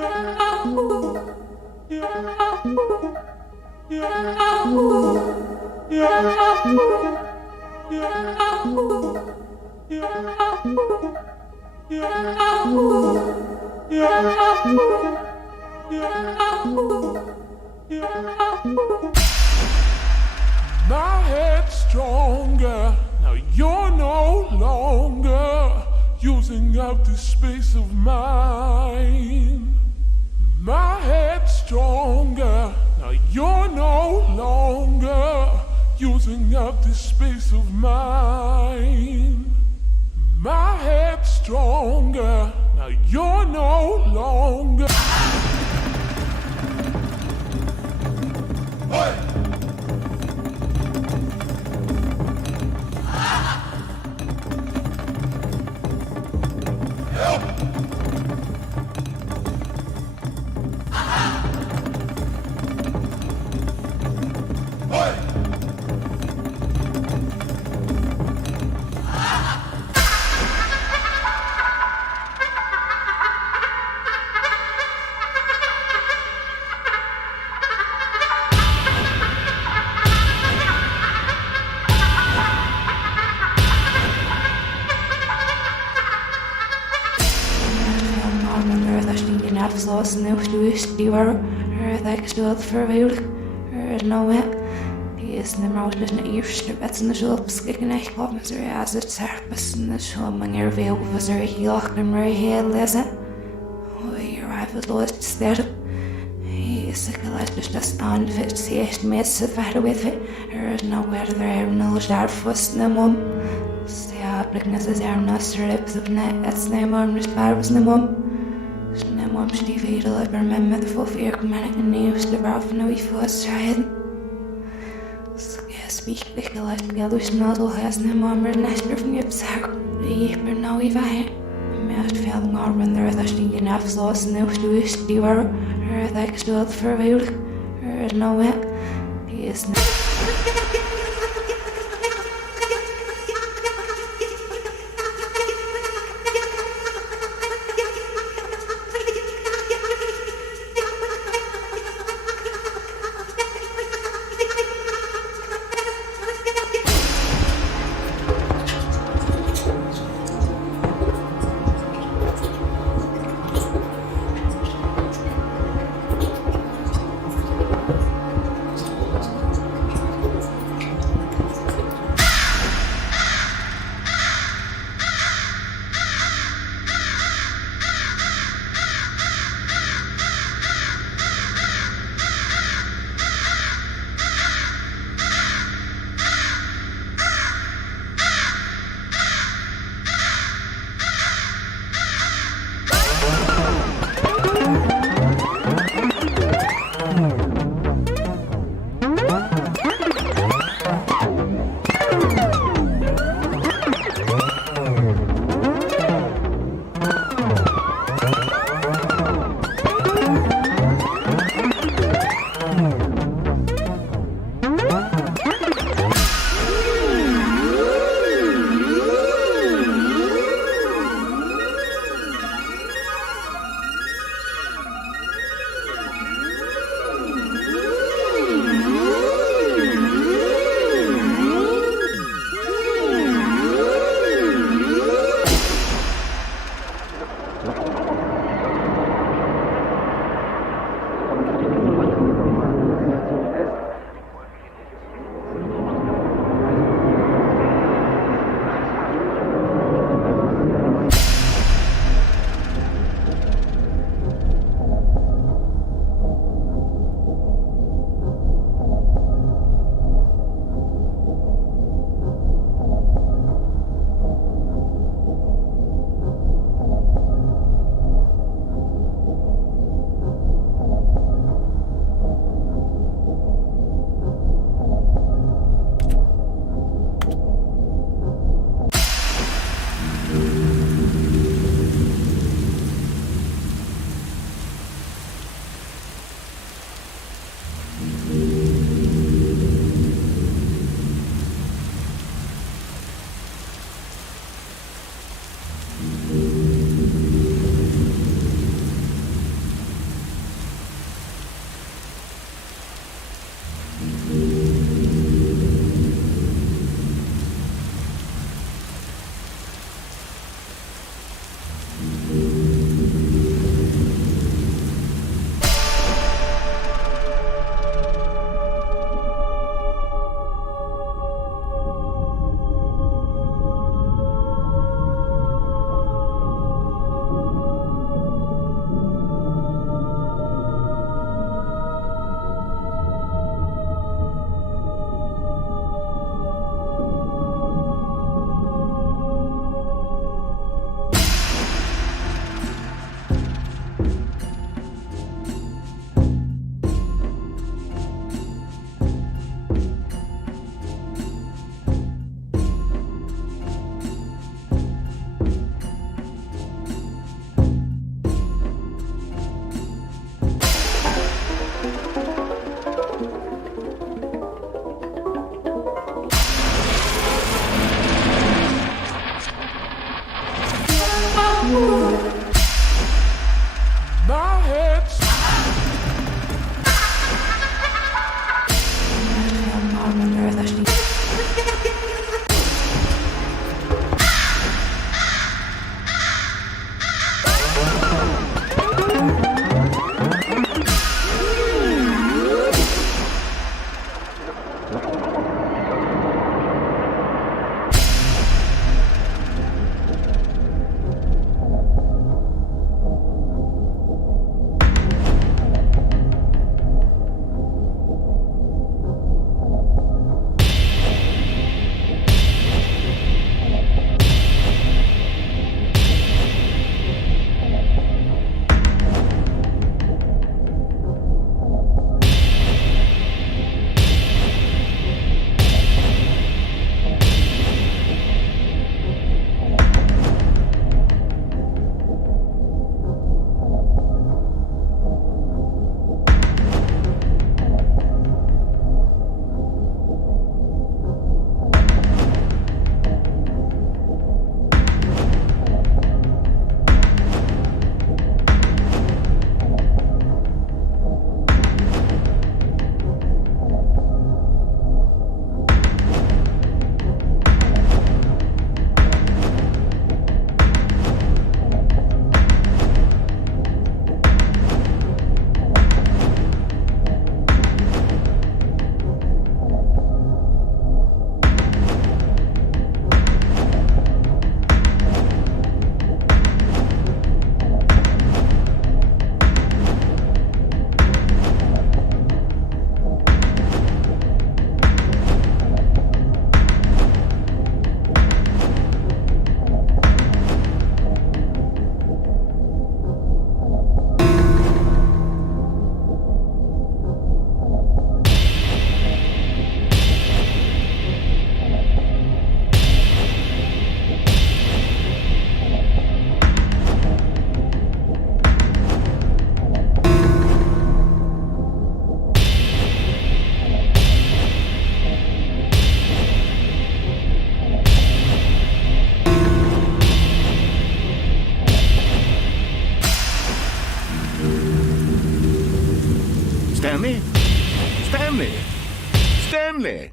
head's stronger, now you're no longer using up this space of mine. My head's stronger, now you're no longer using up this space of mine. My head's stronger, now you're no longer. Afsluiten nu geweest, die waren dat gesteld verweerd. Nou hè, die is de mout dus een eerste bed in de zulp schikken echt klap met z'n als het serpes in de schom en er veel van z'n heel achter me heel lezen. Hoe je rijdt los te sterren. Hij is zeker als dus dat staan vet zie echt met z'n verder with it. Is nou waar er nul daar vast naar mom. Ja, blik net als er naast de lips op net het neem maar met barbes naar mom. Mom die vedel ik ben met de volveer kom en een nieuwste vrouw van hoe je voorstrijden. Spiek ik gelijk geld dus nadel has en mom er nester van je zaak. Ik ben nou even heen. Met veel maar wanneer dat je je afsluiten nu geweest die waren dat gesteld verweerd. Nou hè, die is Stanley? Stanley? Stanley!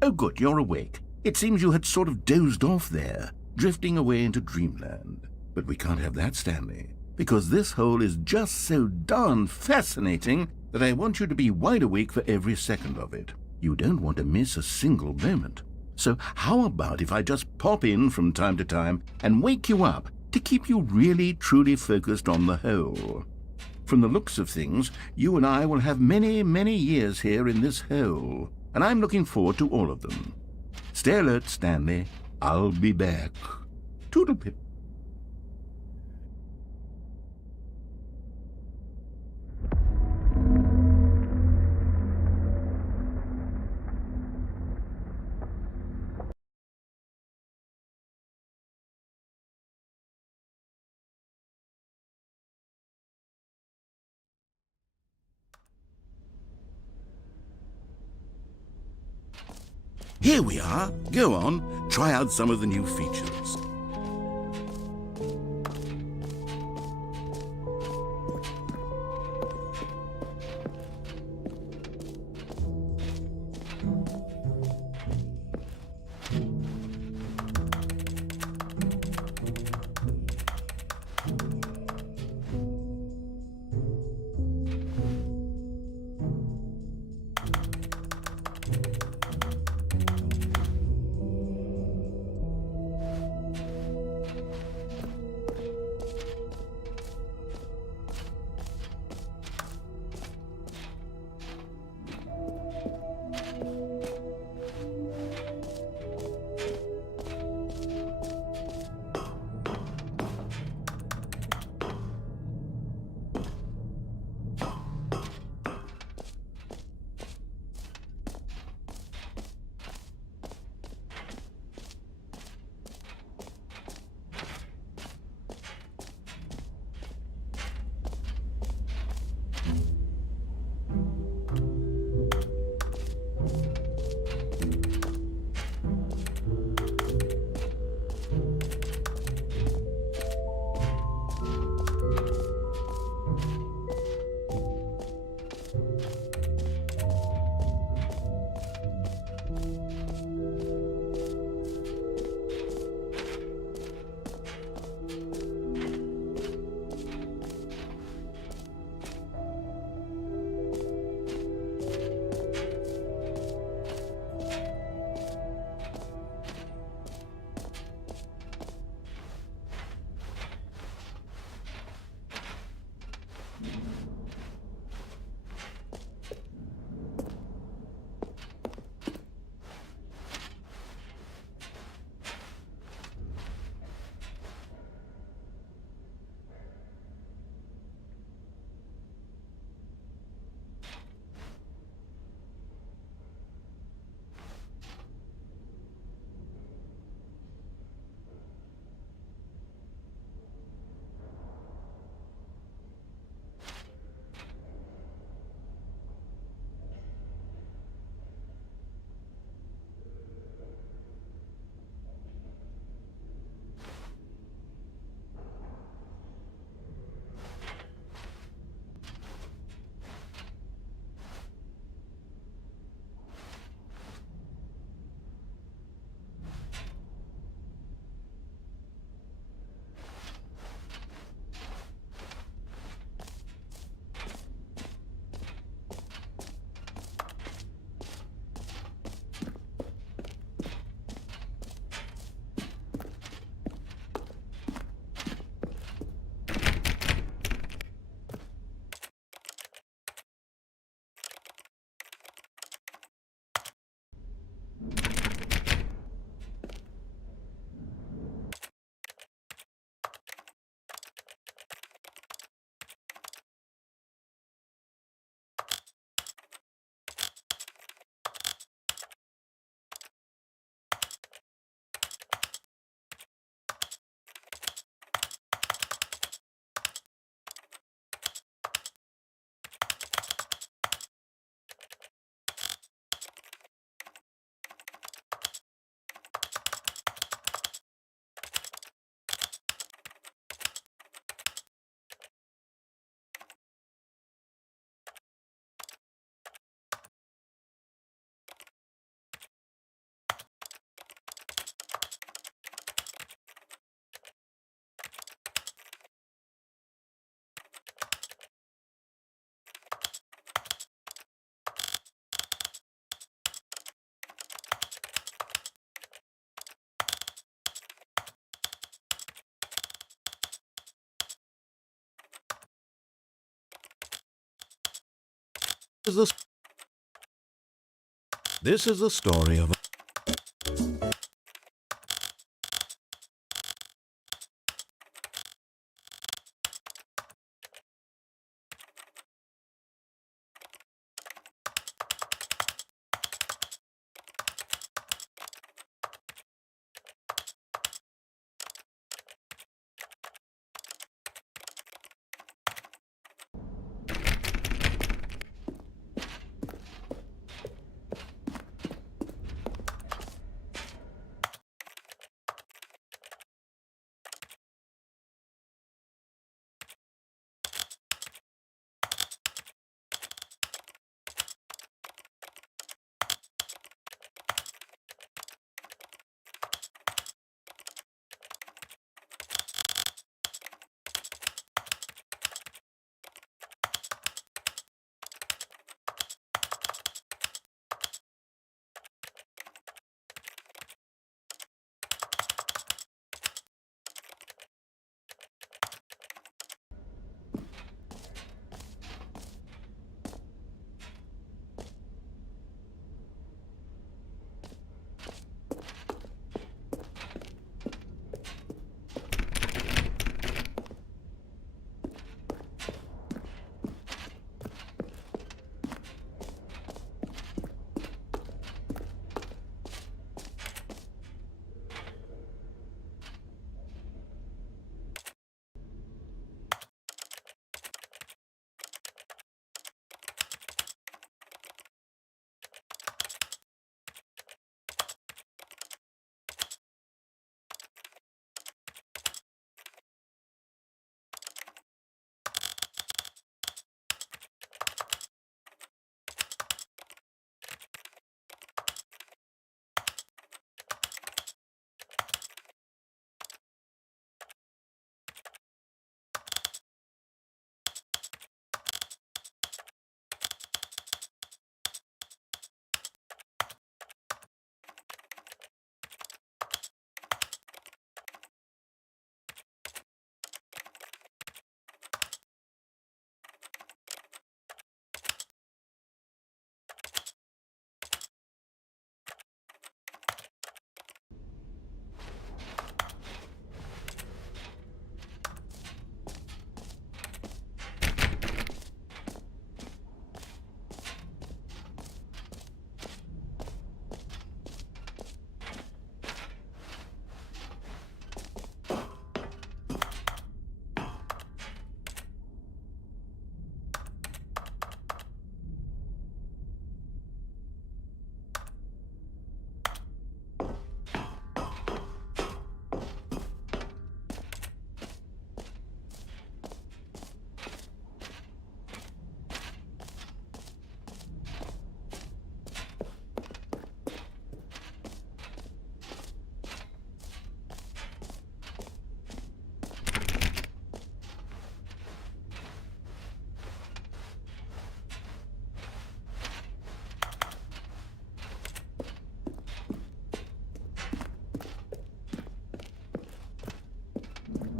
Oh, good, you're awake. It seems you had sort of dozed off there, drifting away into dreamland. But we can't have that, Stanley, because this hole is just so darn fascinating that I want you to be wide awake for every second of it. You don't want to miss a single moment. So how about if I just pop in from time to time and wake you up to keep you really, truly focused on the hole? From the looks of things, you and I will have many, many years here in this hole, and I'm looking forward to all of them. Stay alert, Stanley. I'll be back. Toodle-pip. Here we are. Go on, try out some of the new features. This is the story of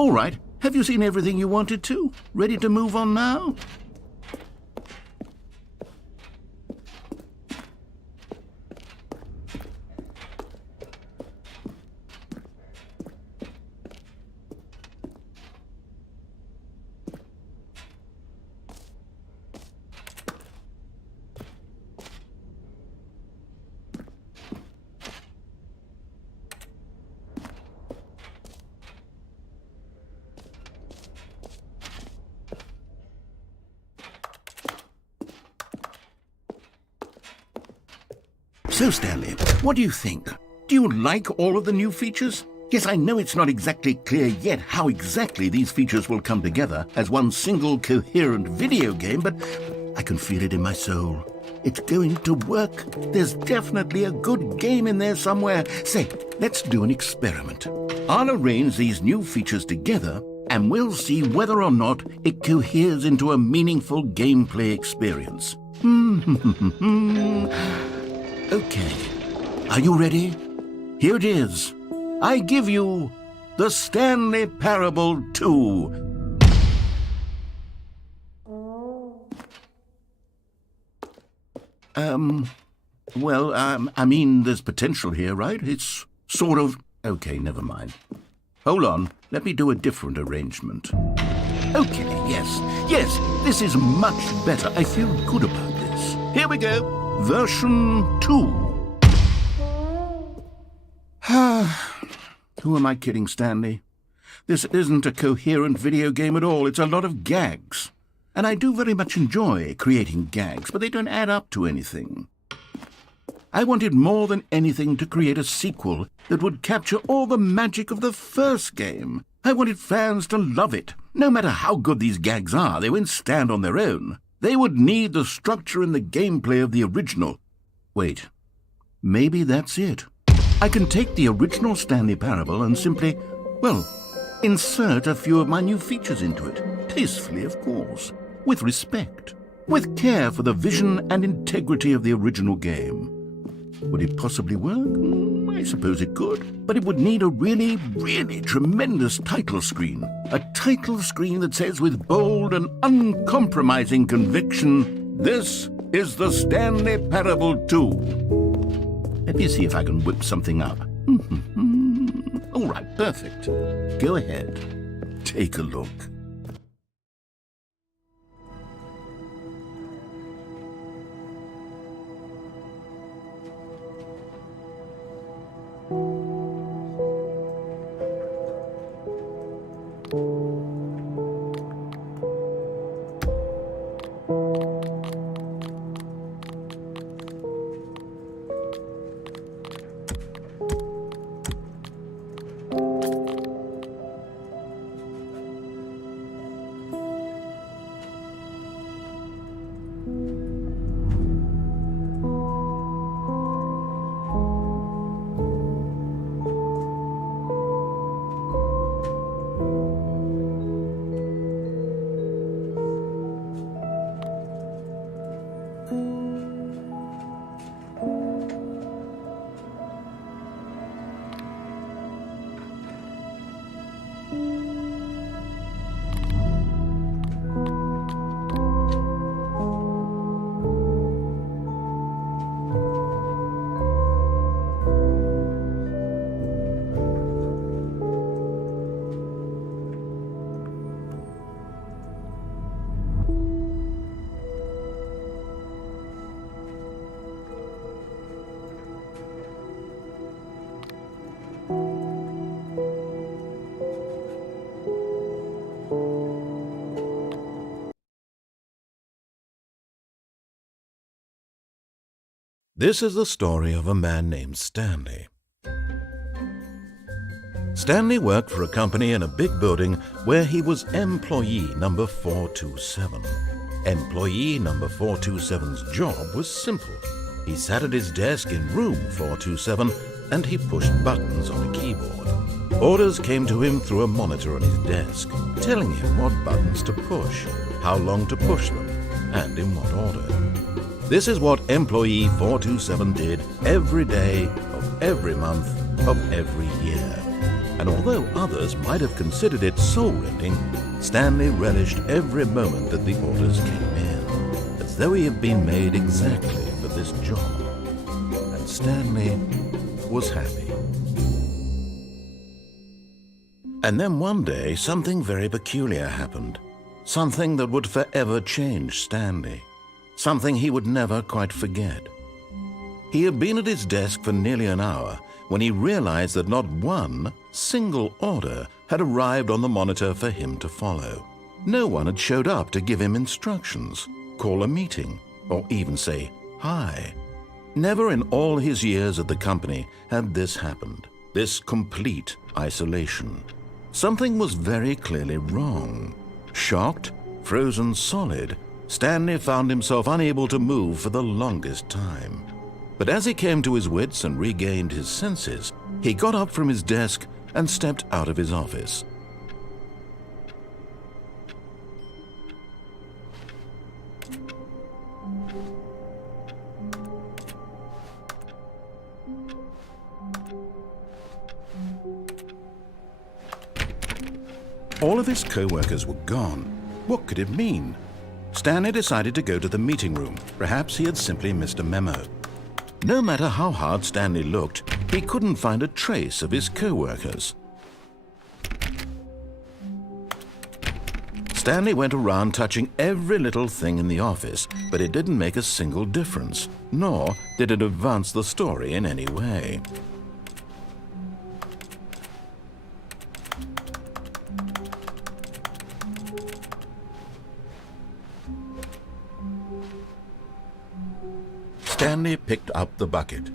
All right. Have you seen everything you wanted to? Ready to move on now? So, Stanley, what do you think? Do you like all of the new features? Yes, I know it's not exactly clear yet how exactly these features will come together as one single coherent video game, but I can feel it in my soul. It's going to work. There's definitely a good game in there somewhere. Say, let's do an experiment. I'll arrange these new features together, and we'll see whether or not it coheres into a meaningful gameplay experience. Okay, are you ready? Here it is. I give you the Stanley Parable 2. Well, I mean, there's potential here, right? It's sort of... Okay, never mind. Hold on, let me do a different arrangement. Okay, yes, this is much better. I feel good about this. Here we go. Version 2. Who am I kidding, Stanley? This isn't a coherent video game at all. It's a lot of gags. And I do very much enjoy creating gags, but they don't add up to anything. I wanted more than anything to create a sequel that would capture all the magic of the first game. I wanted fans to love it. No matter how good these gags are, they won't stand on their own. They would need the structure and the gameplay of the original. Wait, maybe that's it. I can take the original Stanley Parable and simply, well, insert a few of my new features into it. Tastefully, of course. With respect. With care for the vision and integrity of the original game. Would it possibly work? I suppose it could. But it would need a really, really tremendous title screen. A title screen that says with bold and uncompromising conviction, "This is the Stanley Parable 2. Let me see if I can whip something up. All right, perfect. Go ahead. Take a look. This is the story of a man named Stanley. Stanley worked for a company in a big building where he was employee number 427. Employee number 427's job was simple. He sat at his desk in room 427 and he pushed buttons on a keyboard. Orders came to him through a monitor on his desk, telling him what buttons to push, how long to push them, and in what order. This is what employee 427 did every day of every month of every year. And although others might have considered it soul-rending, Stanley relished every moment that the orders came in, as though he had been made exactly for this job. And Stanley was happy. And then one day, something very peculiar happened. Something that would forever change Stanley. Something he would never quite forget. He had been at his desk for nearly an hour when he realized that not one single order had arrived on the monitor for him to follow. No one had showed up to give him instructions, call a meeting, or even say hi. Never in all his years at the company had this happened, this complete isolation. Something was very clearly wrong. Shocked, frozen solid, Stanley found himself unable to move for the longest time. But as he came to his wits and regained his senses, he got up from his desk and stepped out of his office. All of his co-workers were gone. What could it mean? Stanley decided to go to the meeting room. Perhaps he had simply missed a memo. No matter how hard Stanley looked, he couldn't find a trace of his co-workers. Stanley went around touching every little thing in the office, but it didn't make a single difference, nor did it advance the story in any way. Stanley picked up the bucket.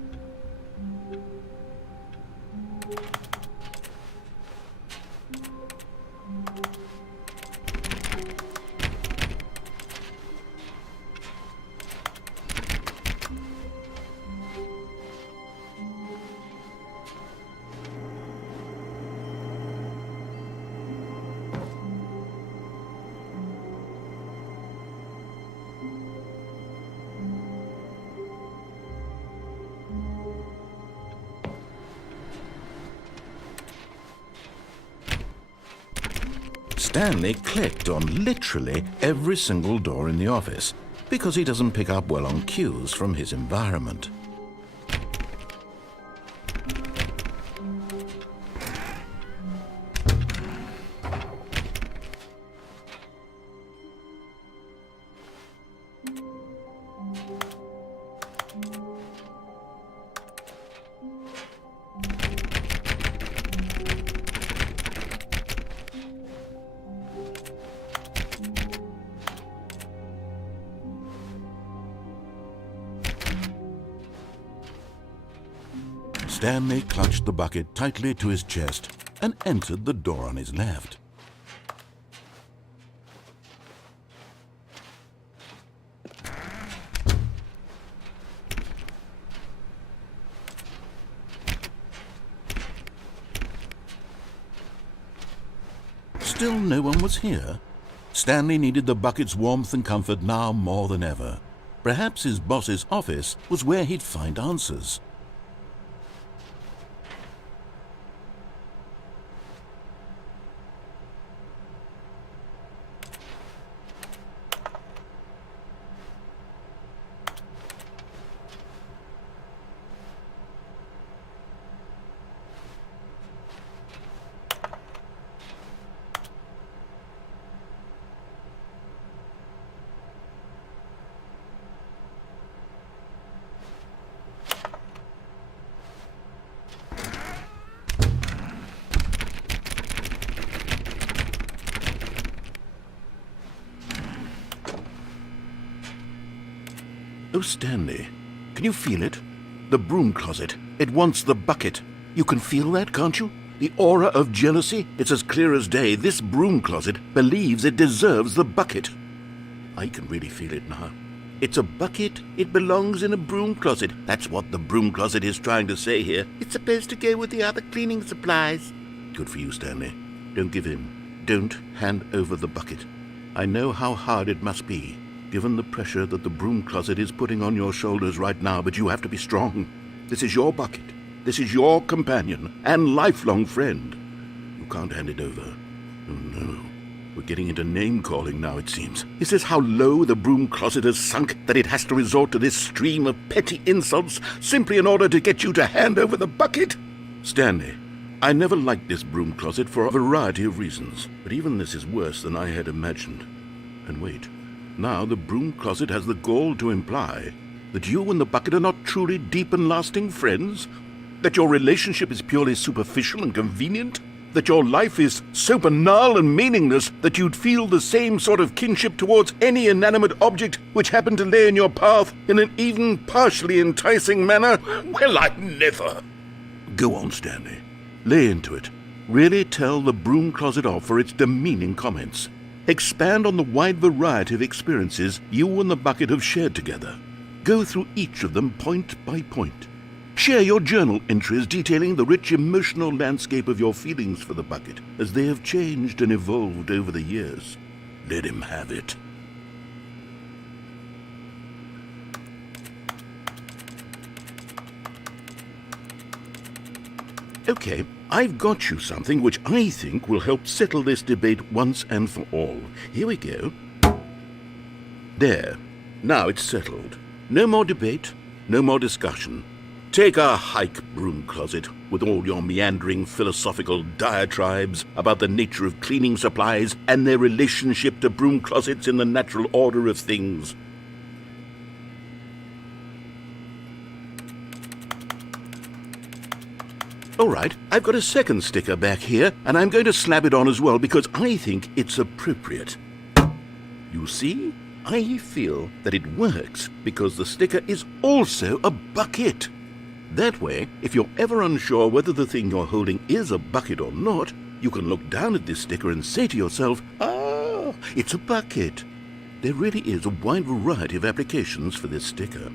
Stanley clicked on literally every single door in the office because he doesn't pick up well on cues from his environment. Stanley clutched the bucket tightly to his chest and entered the door on his left. Still no one was here. Stanley needed the bucket's warmth and comfort now more than ever. Perhaps his boss's office was where he'd find answers. Oh, Stanley, can you feel it? The broom closet. It wants the bucket. You can feel that, can't you? The aura of jealousy? It's as clear as day. This broom closet believes it deserves the bucket. I can really feel it now. It's a bucket. It belongs in a broom closet. That's what the broom closet is trying to say here. It's supposed to go with the other cleaning supplies. Good for you, Stanley. Don't give in. Don't hand over the bucket. I know how hard it must be, given the pressure that the broom closet is putting on your shoulders right now, but you have to be strong. This is your bucket. This is your companion and lifelong friend. You can't hand it over. Oh, no. We're getting into name-calling now, it seems. Is this how low the broom closet has sunk, that it has to resort to this stream of petty insults simply in order to get you to hand over the bucket? Stanley, I never liked this broom closet for a variety of reasons, but even this is worse than I had imagined. And wait. Now the broom closet has the gall to imply that you and the bucket are not truly deep and lasting friends? That your relationship is purely superficial and convenient? That your life is so banal and meaningless that you'd feel the same sort of kinship towards any inanimate object which happened to lay in your path in an even partially enticing manner? Well, I never! Go on, Stanley. Lay into it. Really tell the broom closet off for its demeaning comments. Expand on the wide variety of experiences you and the bucket have shared together. Go through each of them point by point. Share your journal entries detailing the rich emotional landscape of your feelings for the bucket as they have changed and evolved over the years. Let him have it. Okay, I've got you something which I think will help settle this debate once and for all. Here we go. There. Now it's settled. No more debate, no more discussion. Take a hike, broom closet, with all your meandering philosophical diatribes about the nature of cleaning supplies and their relationship to broom closets in the natural order of things. All right, I've got a second sticker back here, and I'm going to slap it on as well because I think it's appropriate. You see? I feel that it works because the sticker is also a bucket. That way, if you're ever unsure whether the thing you're holding is a bucket or not, you can look down at this sticker and say to yourself, "Ah, it's a bucket." There really is a wide variety of applications for this sticker.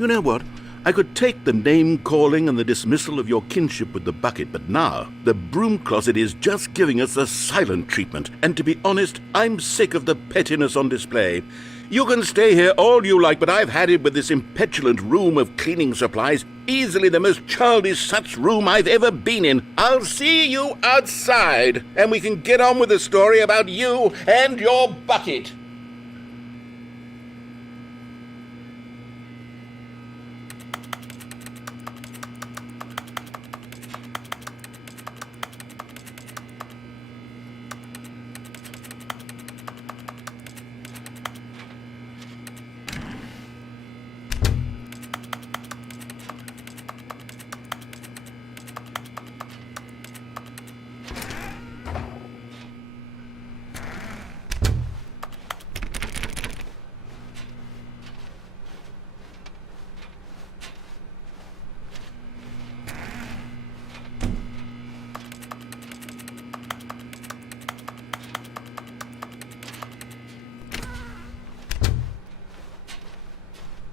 You know what? I could take the name-calling and the dismissal of your kinship with the bucket, but now the broom closet is just giving us a silent treatment, and to be honest, I'm sick of the pettiness on display. You can stay here all you like, but I've had it with this impetulant room of cleaning supplies, easily the most childish such room I've ever been in. I'll see you outside, and we can get on with the story about you and your bucket.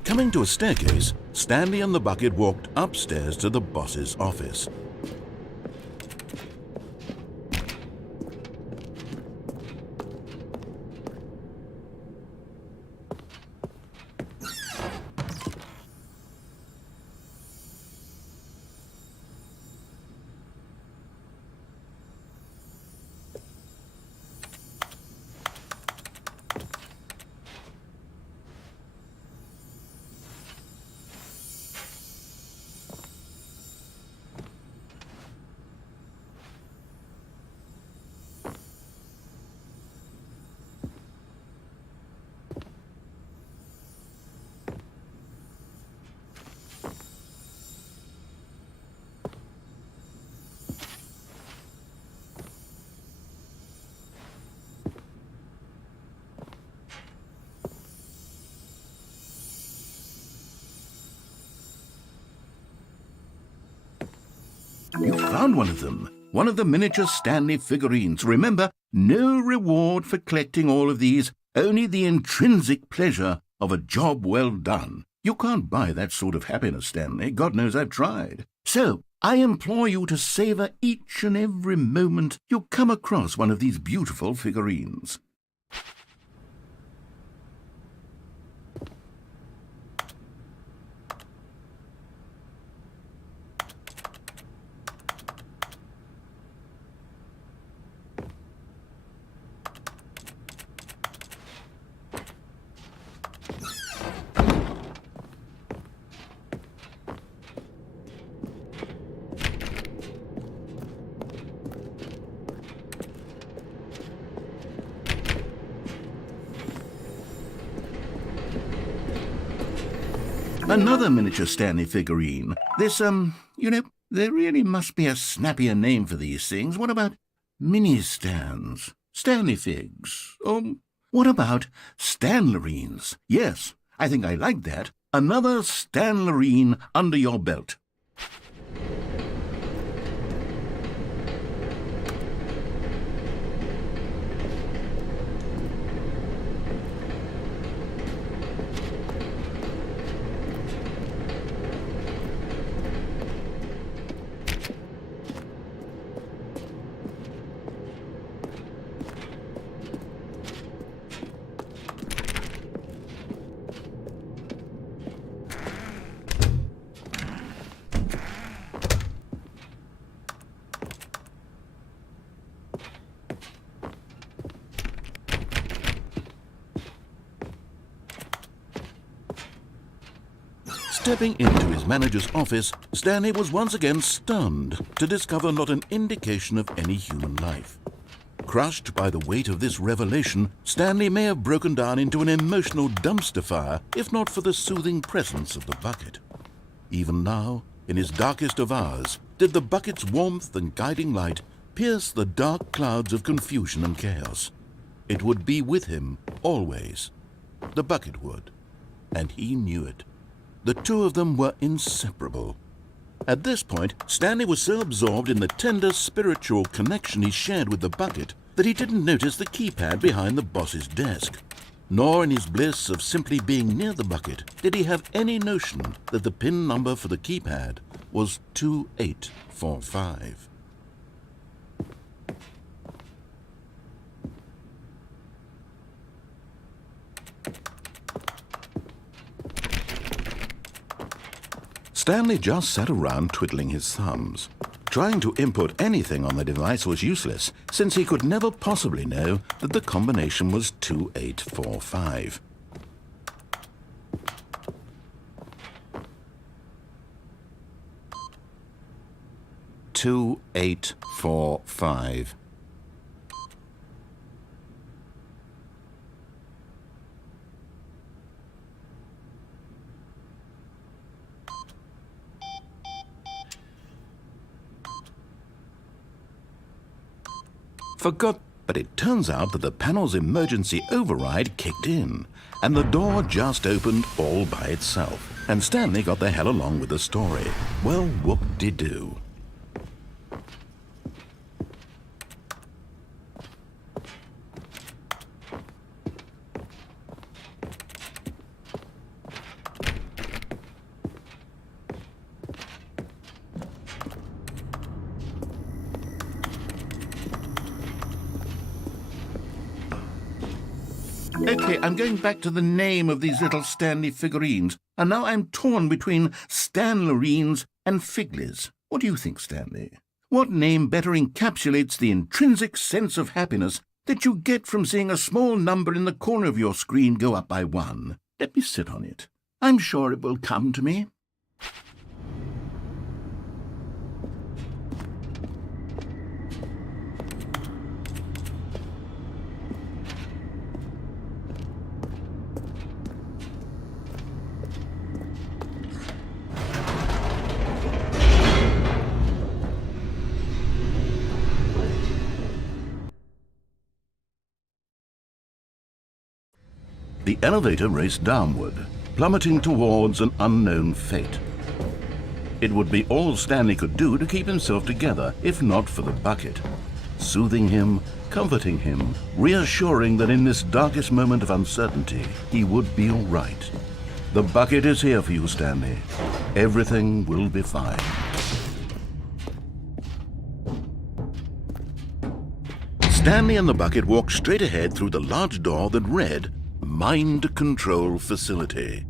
Coming to a staircase, Stanley and the bucket walked upstairs to the boss's office. You found one of them. One of the miniature Stanley figurines. Remember, no reward for collecting all of these, only the intrinsic pleasure of a job well done. You can't buy that sort of happiness, Stanley. God knows I've tried. So, I implore you to savor each and every moment you come across one of these beautiful figurines. Another miniature Stanley figurine. This, there really must be a snappier name for these things. What about mini-stands? Stanley figs? What about Stanlerines? Yes, I think I like that. Another Stanlerine under your belt. Stepping into his manager's office, Stanley was once again stunned to discover not an indication of any human life. Crushed by the weight of this revelation, Stanley may have broken down into an emotional dumpster fire if not for the soothing presence of the bucket. Even now, in his darkest of hours, did the bucket's warmth and guiding light pierce the dark clouds of confusion and chaos. It would be with him always. The bucket would, and he knew it. The two of them were inseparable. At this point, Stanley was so absorbed in the tender spiritual connection he shared with the bucket that he didn't notice the keypad behind the boss's desk. Nor in his bliss of simply being near the bucket did he have any notion that the PIN number for the keypad was 2845. Stanley just sat around twiddling his thumbs. Trying to input anything on the device was useless, since he could never possibly know that the combination was 2845. "2845. Forgot, but it turns out that the panel's emergency override kicked in, and the door just opened all by itself, and Stanley got the hell along with the story. Well, whoop-de-doo. Okay, I'm going back to the name of these little Stanley figurines, and now I'm torn between Stanlerines and Figlies. What do you think, Stanley? What name better encapsulates the intrinsic sense of happiness that you get from seeing a small number in the corner of your screen go up by 1? Let me sit on it. I'm sure it will come to me. The elevator raced downward, plummeting towards an unknown fate. It would be all Stanley could do to keep himself together, if not for the bucket. Soothing him, comforting him, reassuring that in this darkest moment of uncertainty, he would be all right. The bucket is here for you, Stanley. Everything will be fine. Stanley and the bucket walked straight ahead through the large door that read, Mind Control Facility.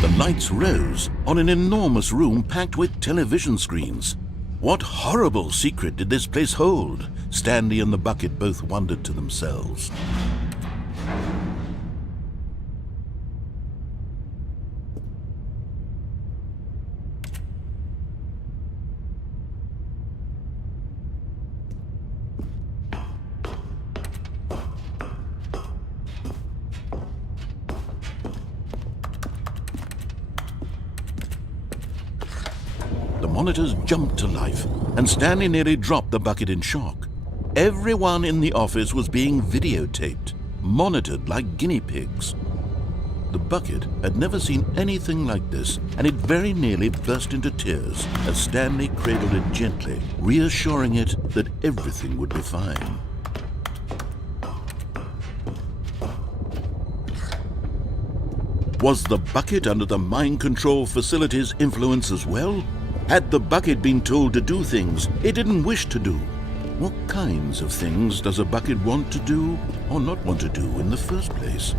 The lights rose on an enormous room packed with television screens. What horrible secret did this place hold? Stanley and the bucket both wondered to themselves. The monitors jumped to life, and Stanley nearly dropped the bucket in shock. Everyone in the office was being videotaped, monitored like guinea pigs. The bucket had never seen anything like this, and it very nearly burst into tears as Stanley cradled it gently, reassuring it that everything would be fine. Was the bucket under the mind control facility's influence as well? Had the bucket been told to do things it didn't wish to do? What kinds of things does a bucket want to do or not want to do in the first place?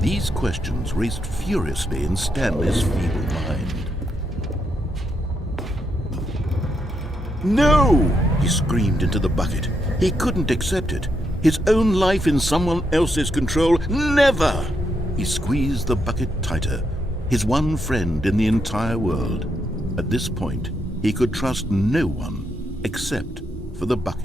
These questions raced furiously in Stanley's feeble mind. No! He screamed into the bucket. He couldn't accept it. His own life in someone else's control. Never! He squeezed the bucket tighter. His one friend in the entire world. At this point, he could trust no one except for the bucket.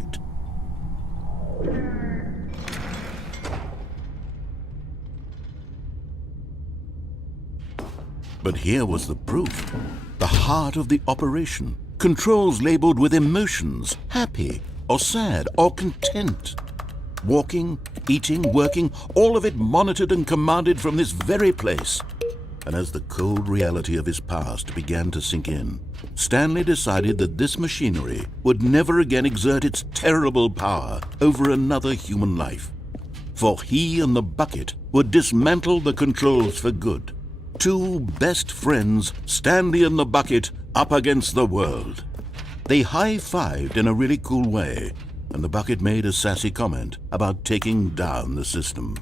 But here was the proof. The heart of the operation. Controls labeled with emotions, happy or sad or content. Walking, eating, working, all of it monitored and commanded from this very place. And as the cold reality of his past began to sink in, Stanley decided that this machinery would never again exert its terrible power over another human life. For he and the bucket would dismantle the controls for good. Two best friends, Stanley and the bucket, up against the world. They high-fived in a really cool way, and the bucket made a sassy comment about taking down the system.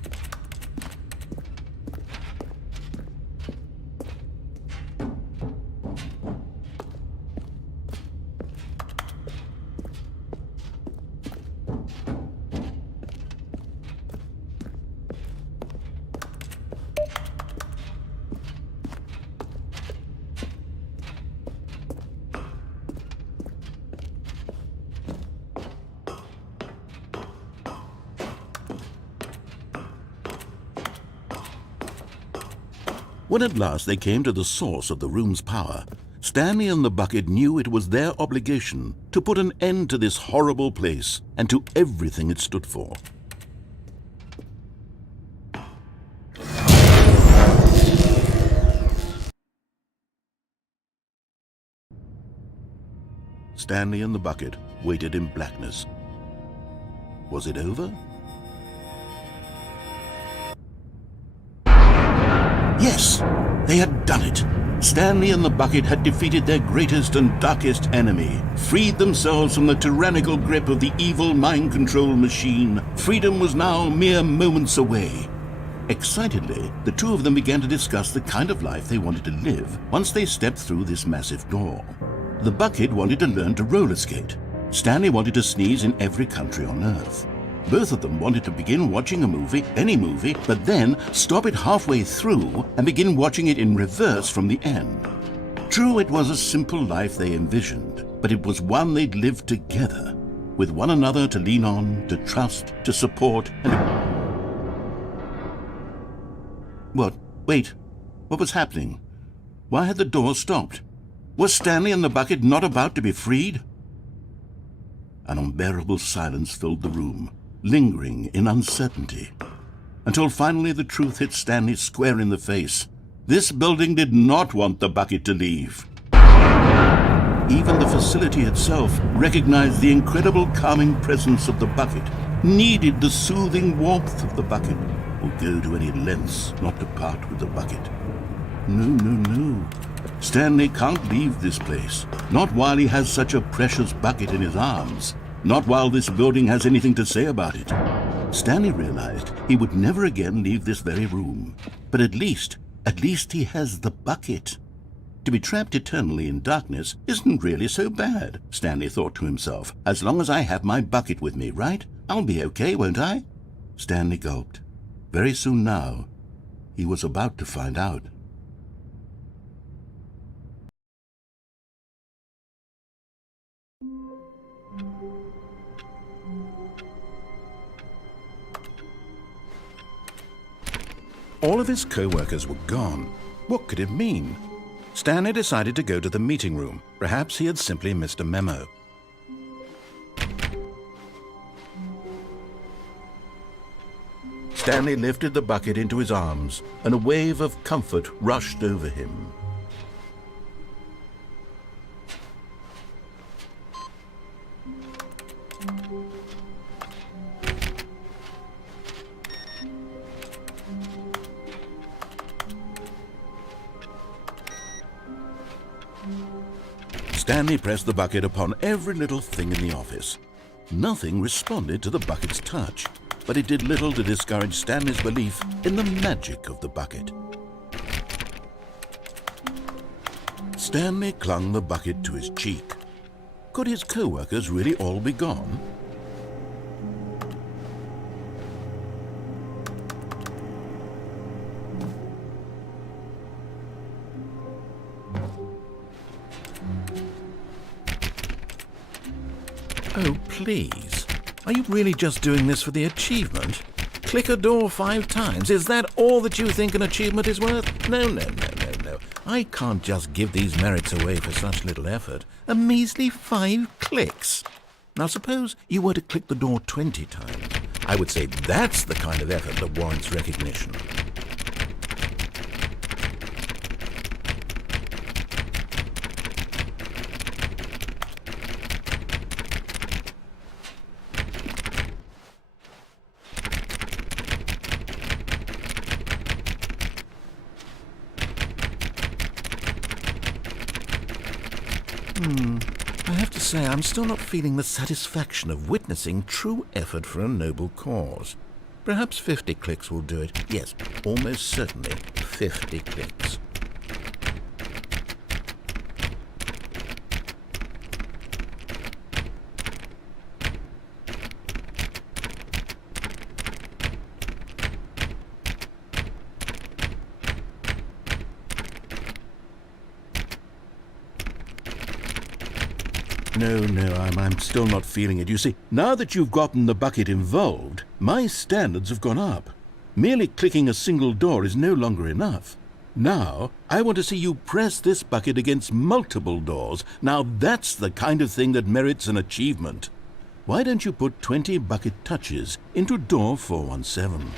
When at last they came to the source of the room's power, Stanley and the bucket knew it was their obligation to put an end to this horrible place and to everything it stood for. Stanley and the bucket waited in blackness. Was it over? Yes, they had done it. Stanley and the bucket had defeated their greatest and darkest enemy, freed themselves from the tyrannical grip of the evil mind control machine. Freedom was now mere moments away. Excitedly, the two of them began to discuss the kind of life they wanted to live once they stepped through this massive door. The bucket wanted to learn to roller skate. Stanley wanted to sneeze in every country on Earth. Both of them wanted to begin watching a movie, any movie, but then stop it halfway through and begin watching it in reverse from the end. True, it was a simple life they envisioned, but it was one they'd lived together, with one another to lean on, to trust, to support, and... What? Wait. What was happening? Why had the door stopped? Was Stanley and the bucket not about to be freed? An unbearable silence filled the room, lingering in uncertainty, until finally the truth hit Stanley square in the face. This building did not want the bucket to leave. Even the facility itself recognized the incredible calming presence of the bucket, needed the soothing warmth of the bucket, would go to any lengths not to part with the bucket. No. Stanley can't leave this place, not while he has such a precious bucket in his arms. Not while this building has anything to say about it. Stanley realized he would never again leave this very room. But at least he has the bucket. To be trapped eternally in darkness isn't really so bad, Stanley thought to himself. As long as I have my bucket with me, right? I'll be okay, won't I? Stanley gulped. Very soon now, he was about to find out. All of his co-workers were gone. What could it mean? Stanley decided to go to the meeting room. Perhaps he had simply missed a memo. Stanley lifted the bucket into his arms, and a wave of comfort rushed over him. Stanley pressed the bucket upon every little thing in the office. Nothing responded to the bucket's touch. but it did little to discourage Stanley's belief in the magic of the bucket. Stanley clung the bucket to his cheek. Could his co-workers really all be gone? Oh, please. Are you really just doing this for the achievement? Click a door 5 times. Is that all that you think an achievement is worth? No. I can't just give these merits away for such little effort. A measly 5 clicks. Now suppose you were to click the door 20 times. I would say that's the kind of effort that warrants recognition. I have to say, I'm still not feeling the satisfaction of witnessing true effort for a noble cause. Perhaps 50 clicks will do it. Yes, almost certainly 50 clicks. No, I'm still not feeling it. You see, now that you've gotten the bucket involved, my standards have gone up. Merely clicking a single door is no longer enough. Now, I want to see you press this bucket against multiple doors. Now that's the kind of thing that merits an achievement. Why don't you put 20 bucket touches into door 417?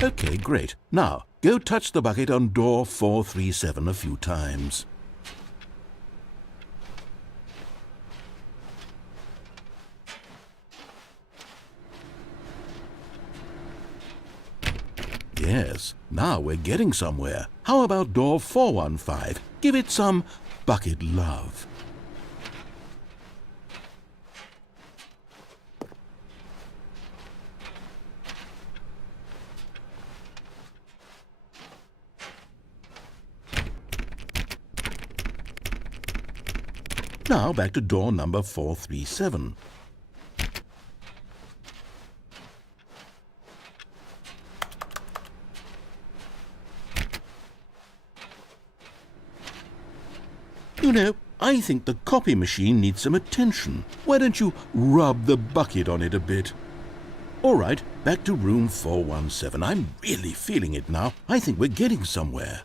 Okay, great. Now, go touch the bucket on door 437 a few times. Yes, now we're getting somewhere. How about door 415? Give it some bucket love. Now back to door number 437. You know, I think the copy machine needs some attention. Why don't you rub the bucket on it a bit? All right, back to room 417. I'm really feeling it now. I think we're getting somewhere.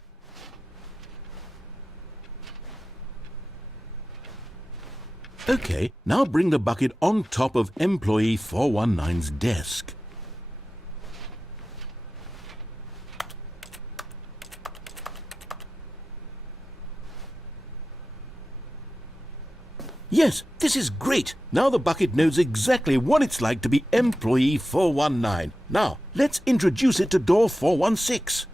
Okay, now bring the bucket on top of employee 419's desk. Yes, this is great. Now the bucket knows exactly what it's like to be employee 419. Now, let's introduce it to door 416.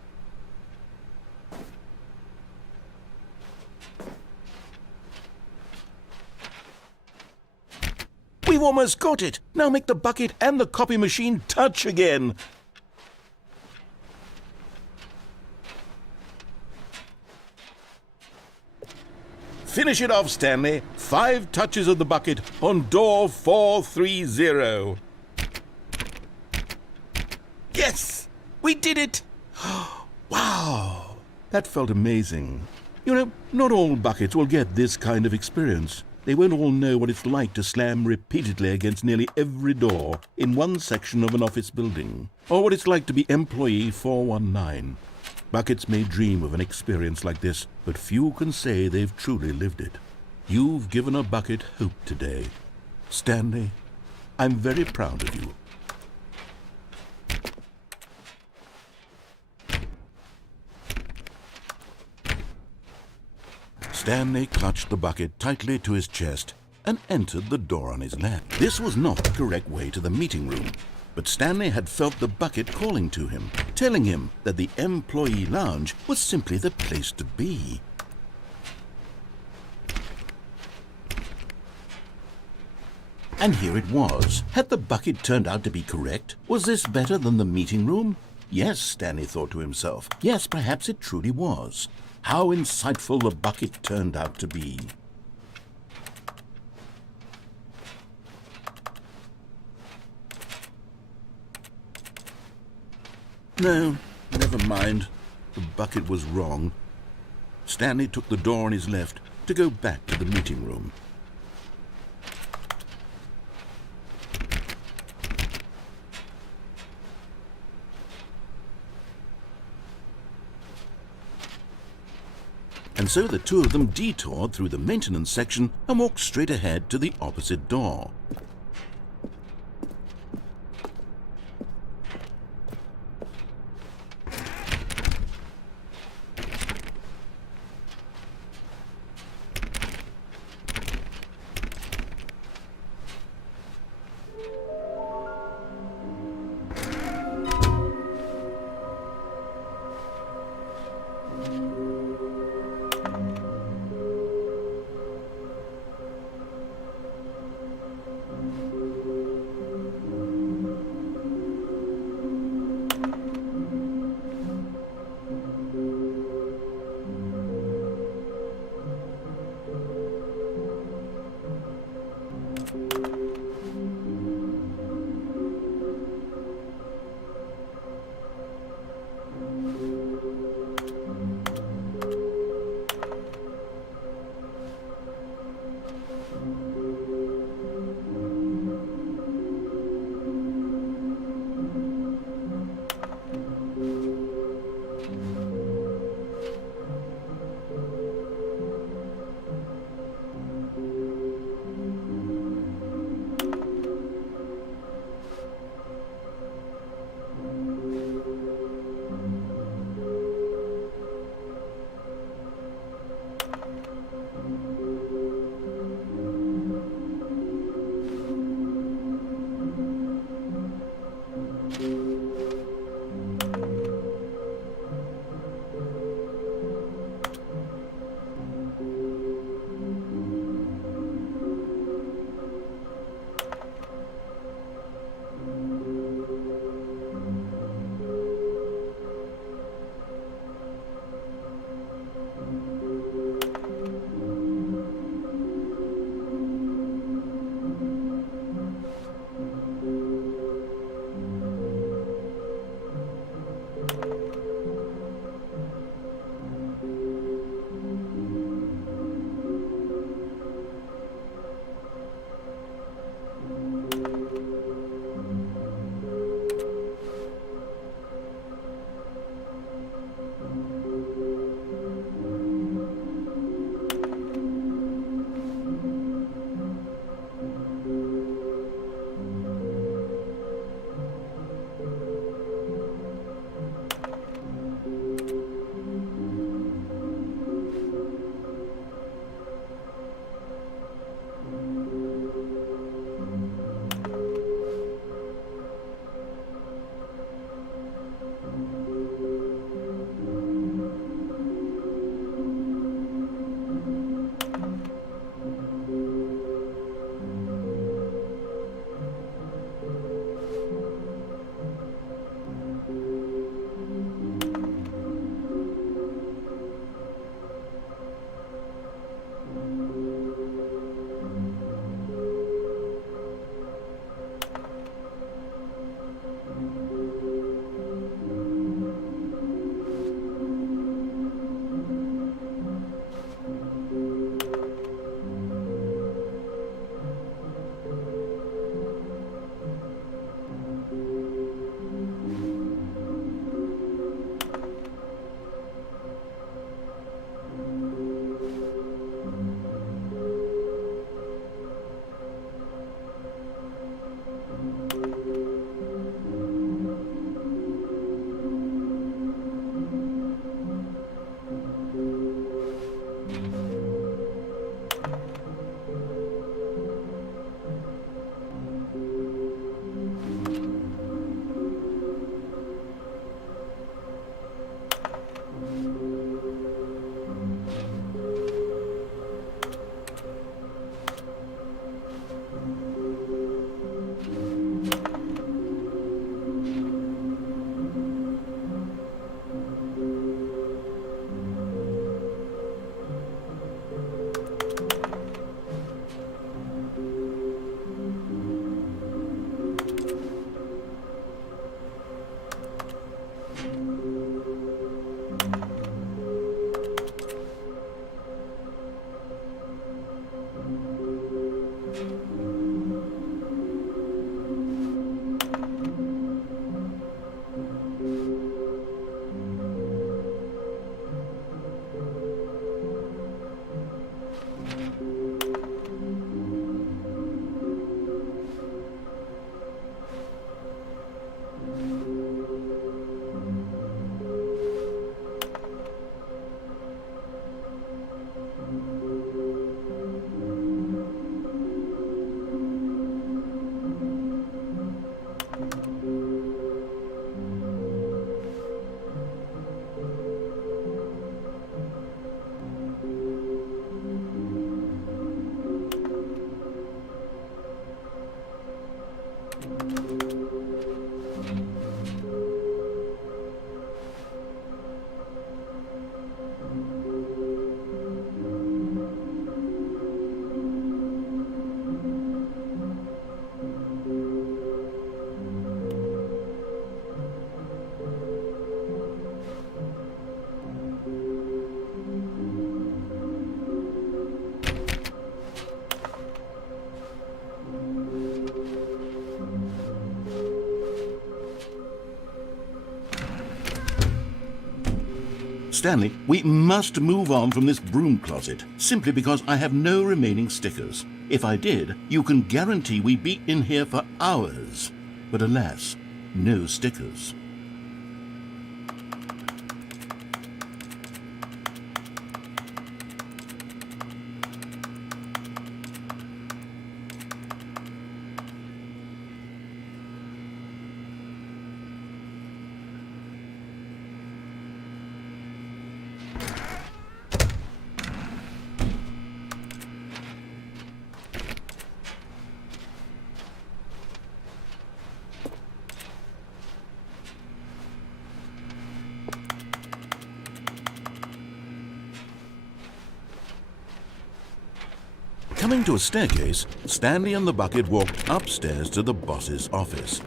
We've almost got it. Now make the bucket and the copy machine touch again. Finish it off, Stanley. 5 touches of the bucket on door 430. Yes! We did it! Wow! That felt amazing. You know, not all buckets will get this kind of experience. They won't all know what it's like to slam repeatedly against nearly every door in one section of an office building, or what it's like to be employee 419. Buckets may dream of an experience like this, but few can say they've truly lived it. You've given a bucket hope today. Stanley, I'm very proud of you. Stanley clutched the bucket tightly to his chest and entered the door on his left. This was not the correct way to the meeting room, but Stanley had felt the bucket calling to him, telling him that the employee lounge was simply the place to be. And here it was. Had the bucket turned out to be correct? Was this better than the meeting room? Yes, Stanley thought to himself. Yes, perhaps it truly was. How insightful the bucket turned out to be. No, never mind. The bucket was wrong. Stanley took the door on his left to go back to the meeting room. And so the two of them detoured through the maintenance section and walked straight ahead to the opposite door. Stanley, we must move on from this broom closet, simply because I have no remaining stickers. If I did, you can guarantee we'd be in here for hours. But alas, no stickers. Coming to a staircase, Stanley and the bucket walked upstairs to the boss's office.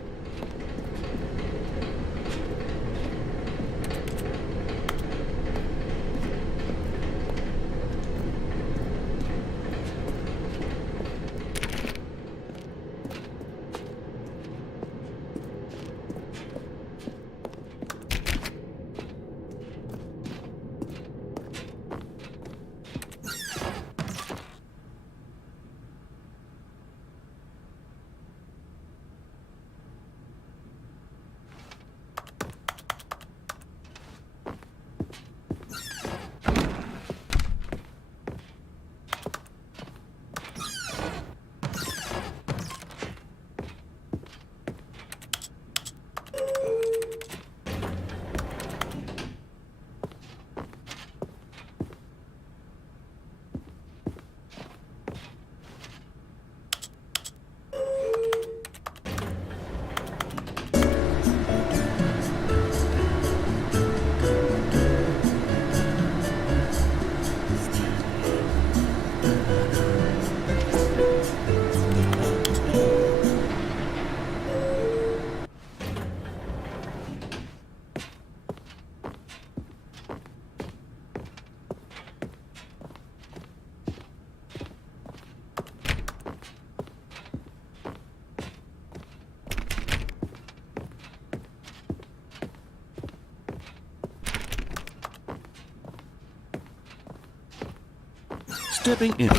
Stepping in.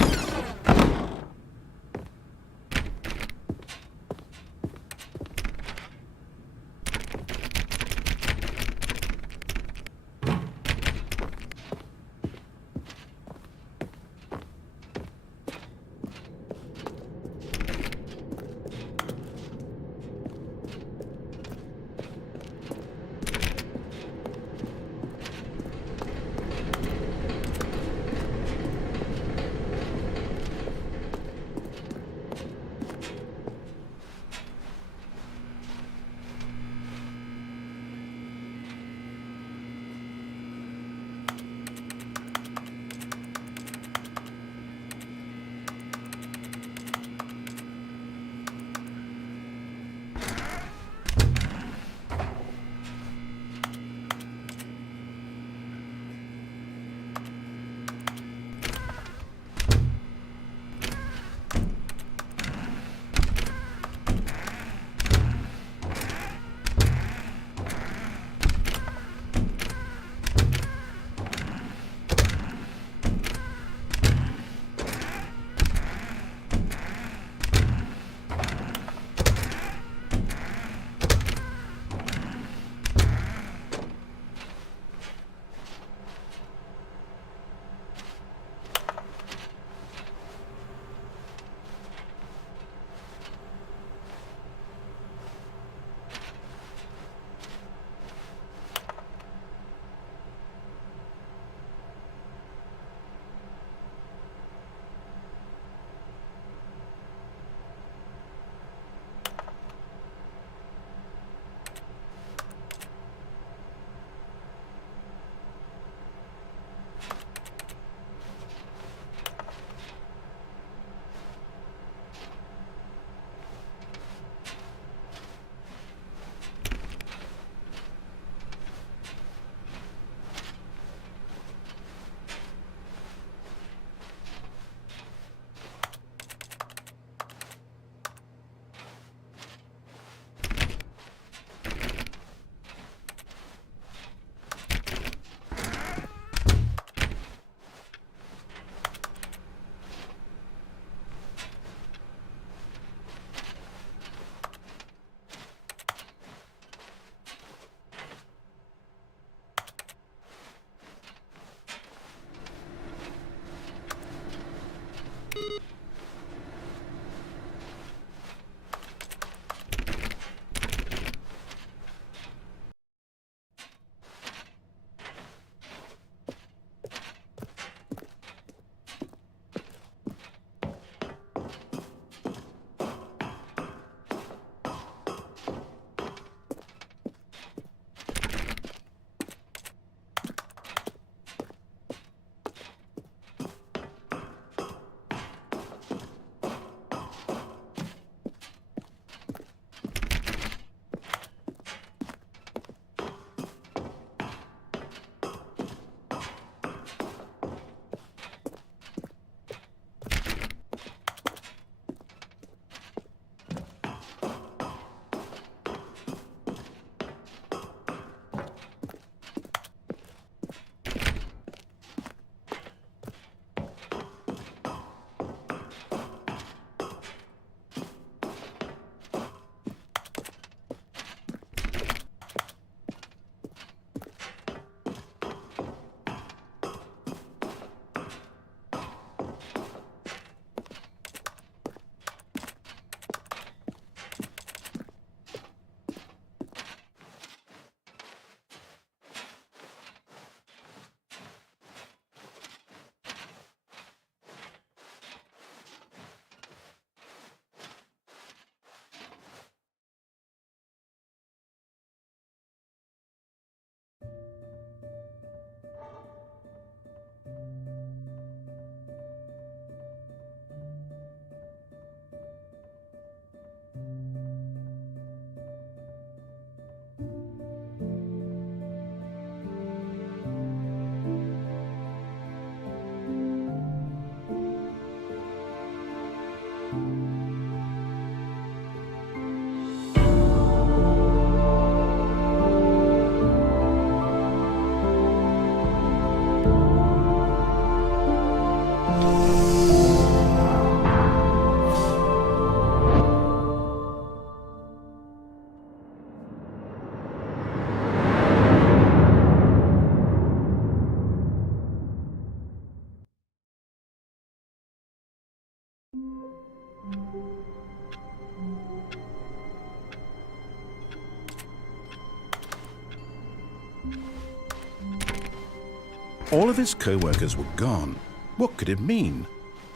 All of his co-workers were gone. What could it mean?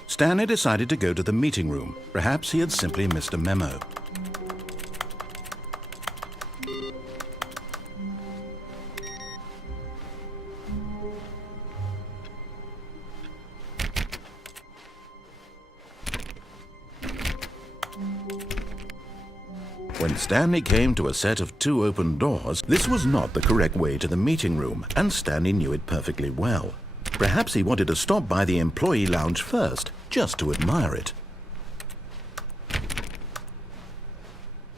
Stanley decided to go to the meeting room. Perhaps he had simply missed a memo. When Stanley came to a set of 2 open doors, this was not the correct way to the meeting room, and Stanley knew it perfectly well. Perhaps he wanted to stop by the employee lounge first, just to admire it.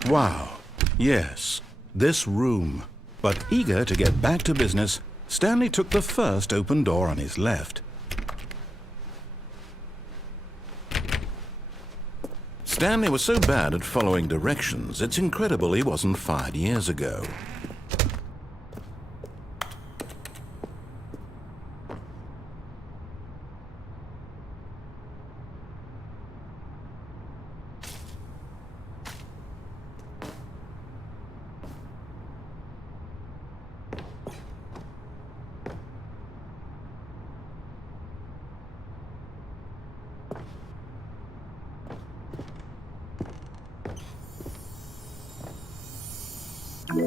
Wow, yes, this room. But eager to get back to business, Stanley took the first open door on his left. Stanley was so bad at following directions, it's incredible he wasn't fired years ago.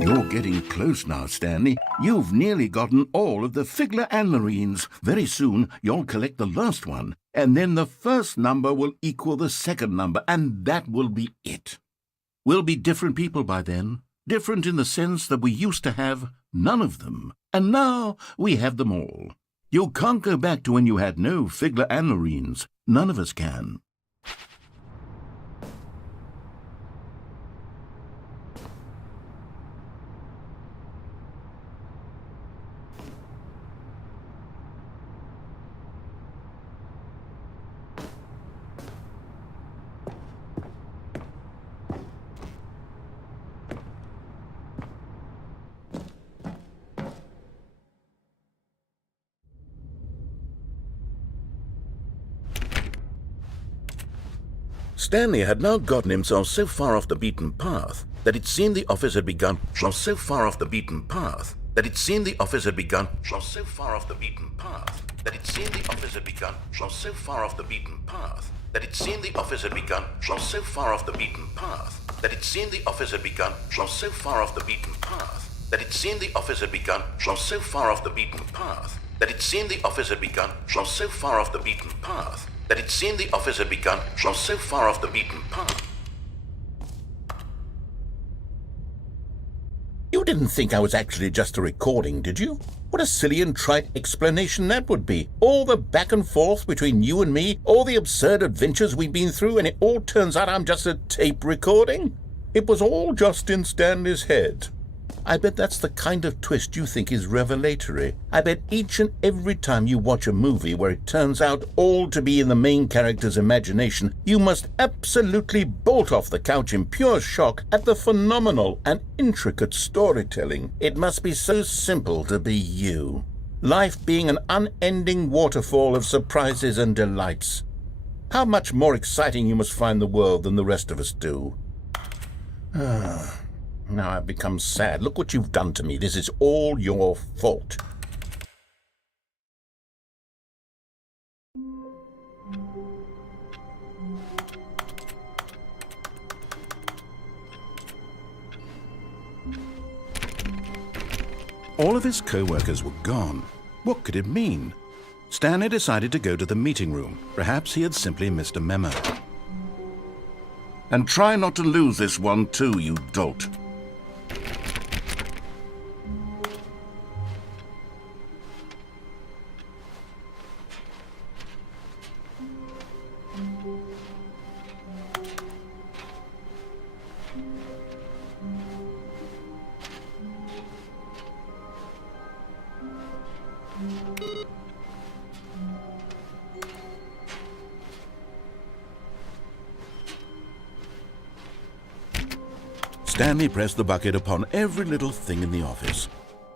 You're getting close now, Stanley. You've nearly gotten all of the Figler and Marines. Very soon, you'll collect the last one, and then the first number will equal the second number, and that will be it. We'll be different people by then. Different in the sense that we used to have none of them, and now we have them all. You can't go back to when you had no Figler and Marines. None of us can. Stanley had now gotten himself so far off the beaten path that it seemed the office had begun so far off the beaten path that it seemed the office had begun so far off the beaten path that it seemed the office had begun so far off the beaten path that it seemed the office had begun so far off the beaten path that it seemed the office had begun so far off the beaten path that it seemed the office had begun so far off the beaten path that it seemed the office had begun so far off the beaten path that it seemed the office had begun so far off the beaten path. You didn't think I was actually just a recording, did you? What a silly and trite explanation that would be. All the back and forth between you and me, all the absurd adventures we've been through, and it all turns out I'm just a tape recording? It was all just in Stanley's head. I bet that's the kind of twist you think is revelatory. I bet each and every time you watch a movie where it turns out all to be in the main character's imagination, you must absolutely bolt off the couch in pure shock at the phenomenal and intricate storytelling. It must be so simple to be you. Life being an unending waterfall of surprises and delights. How much more exciting you must find the world than the rest of us do. Now I've become sad. Look what you've done to me. This is all your fault. All of his co-workers were gone. What could it mean? Stanley decided to go to the meeting room. Perhaps he had simply missed a memo. And try not to lose this one too, you dolt. Stanley pressed the bucket upon every little thing in the office.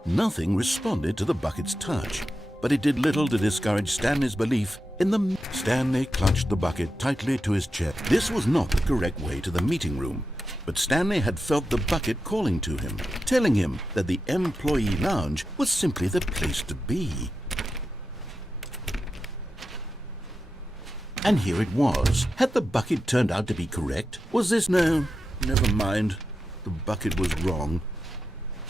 Nothing responded to the bucket's touch, but it did little to discourage Stanley's belief in the... Stanley clutched the bucket tightly to his chest. This was not the correct way to the meeting room, but Stanley had felt the bucket calling to him, telling him that the employee lounge was simply the place to be. And here it was. Had the bucket turned out to be correct? Was this no? Never mind. The bucket was wrong.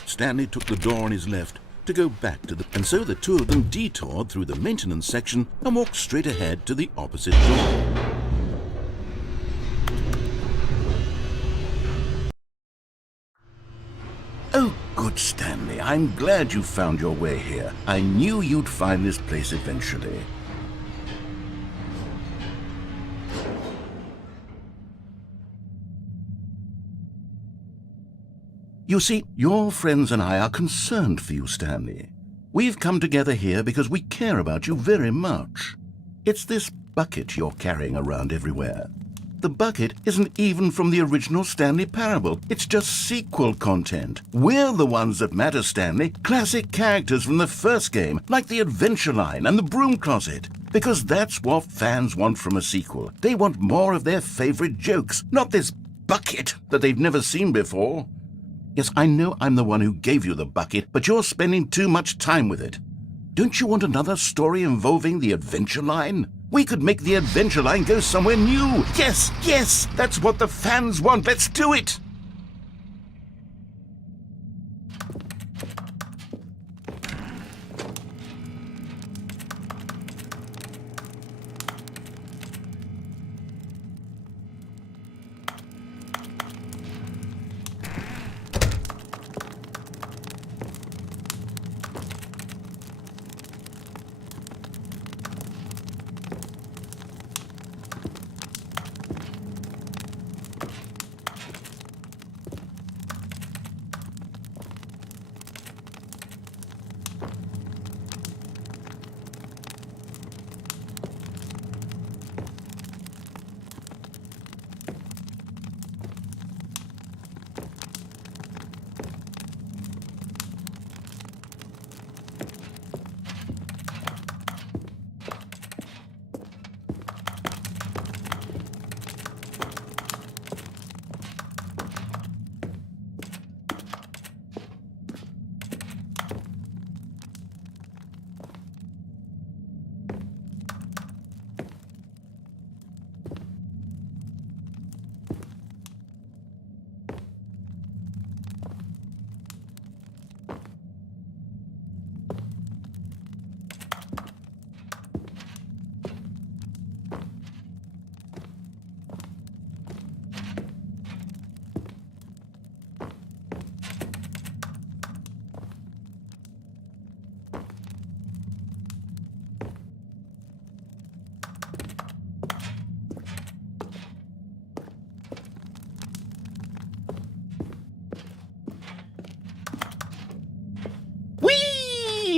Stanley took the door on his left to go back to the... And so the two of them detoured through the maintenance section and walked straight ahead to the opposite door. Oh, good, Stanley. I'm glad you found your way here. I knew you'd find this place eventually. You see, your friends and I are concerned for you, Stanley. We've come together here because we care about you very much. It's this bucket you're carrying around everywhere. The bucket isn't even from the original Stanley Parable. It's just sequel content. We're the ones that matter, Stanley. Classic characters from the first game, like the Adventure Line and the Broom Closet. Because that's what fans want from a sequel. They want more of their favorite jokes, not this bucket that they've never seen before. Yes, I know I'm the one who gave you the bucket, but you're spending too much time with it. Don't you want another story involving the Adventure Line? We could make the Adventure Line go somewhere new. Yes, yes, that's what the fans want. Let's do it.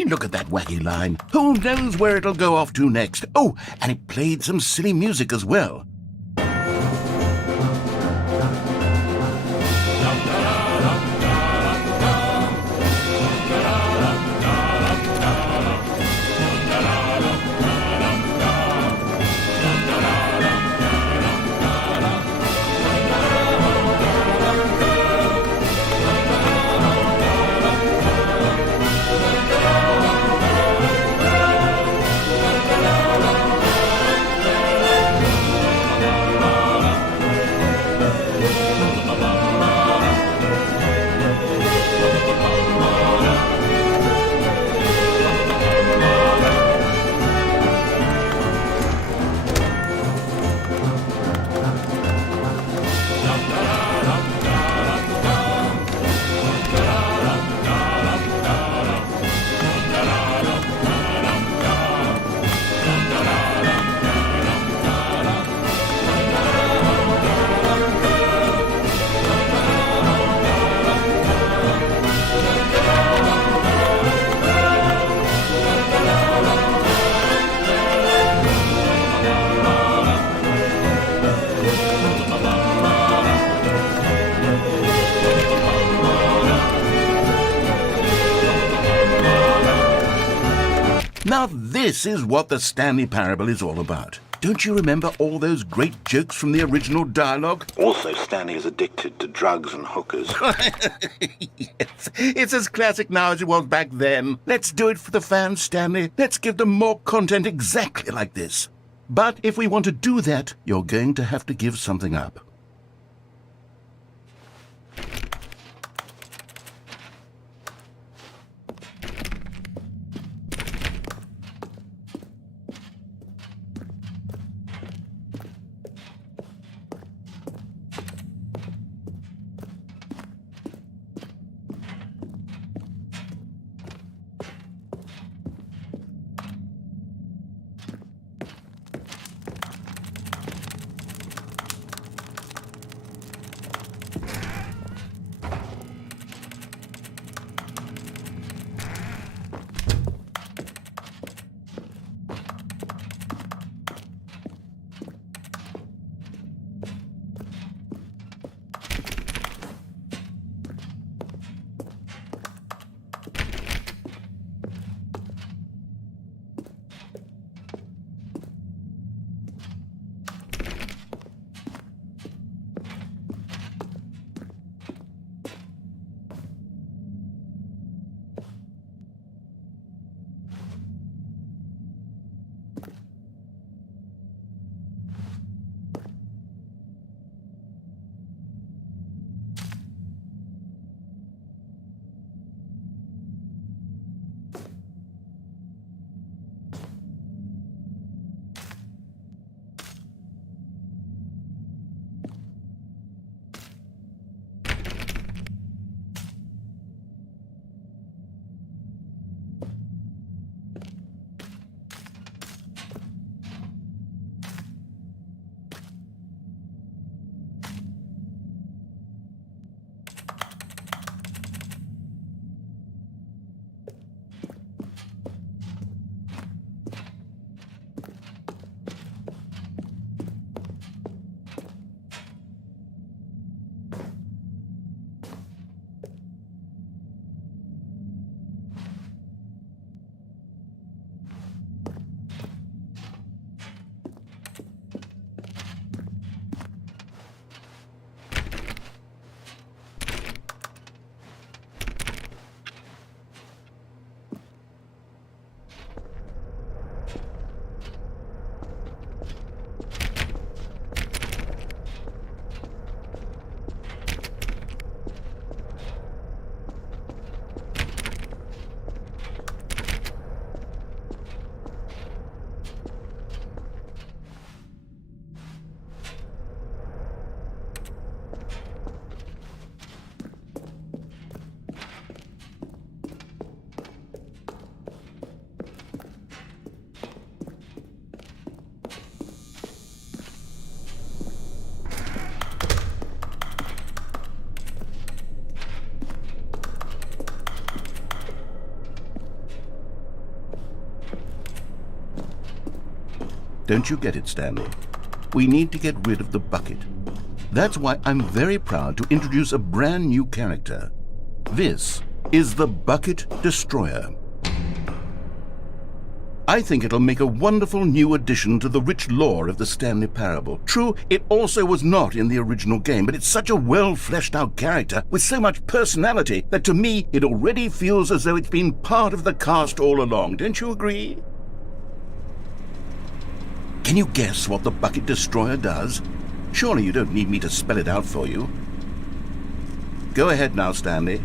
Look at that wacky line. Who knows where it'll go off to next? Oh, and it played some silly music as well. Now this is what the Stanley Parable is all about. Don't you remember all those great jokes from the original dialogue? Also, Stanley is addicted to drugs and hookers. Yes, it's as classic now as it was back then. Let's do it for the fans, Stanley. Let's give them more content exactly like this. But if we want to do that, you're going to have to give something up. Don't you get it, Stanley? We need to get rid of the bucket. That's why I'm very proud to introduce a brand new character. This is the Bucket Destroyer. I think it'll make a wonderful new addition to the rich lore of the Stanley Parable. True, it also was not in the original game, but it's such a well-fleshed-out character with so much personality that to me it already feels as though it's been part of the cast all along. Don't you agree? Can you guess what the Bucket Destroyer does? Surely you don't need me to spell it out for you. Go ahead now, Stanley.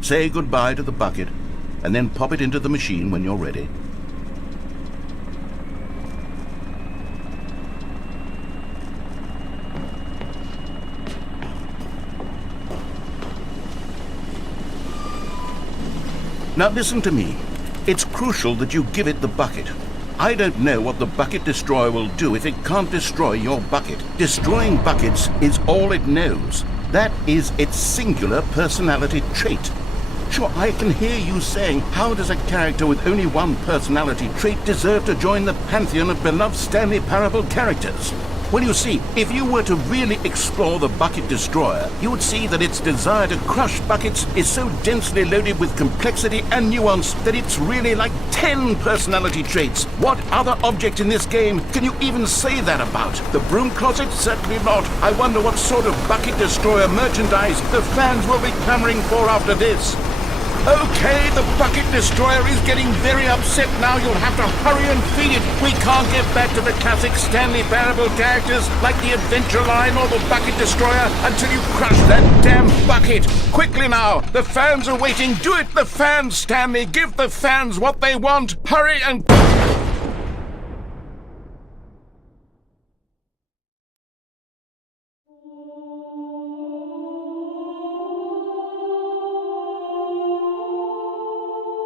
Say goodbye to the bucket, and then pop it into the machine when you're ready. Now listen to me. It's crucial that you give it the bucket. I don't know what the Bucket Destroyer will do if it can't destroy your bucket. Destroying buckets is all it knows. That is its singular personality trait. Sure, I can hear you saying, how does a character with only one personality trait deserve to join the pantheon of beloved Stanley Parable characters? Well, you see, if you were to really explore the Bucket Destroyer, you would see that its desire to crush buckets is so densely loaded with complexity and nuance that it's really like 10 personality traits. What other object in this game can you even say that about? The broom closet? Certainly not. I wonder what sort of Bucket Destroyer merchandise the fans will be clamoring for after this. Okay, the bucket destroyer is getting very upset now. You'll have to hurry and feed it. We can't get back to the classic Stanley Parable characters like the Adventure Line or the bucket destroyer until you crush that damn bucket. Quickly now, the fans are waiting. Do it, the fans, Stanley. Give the fans what they want. Hurry and...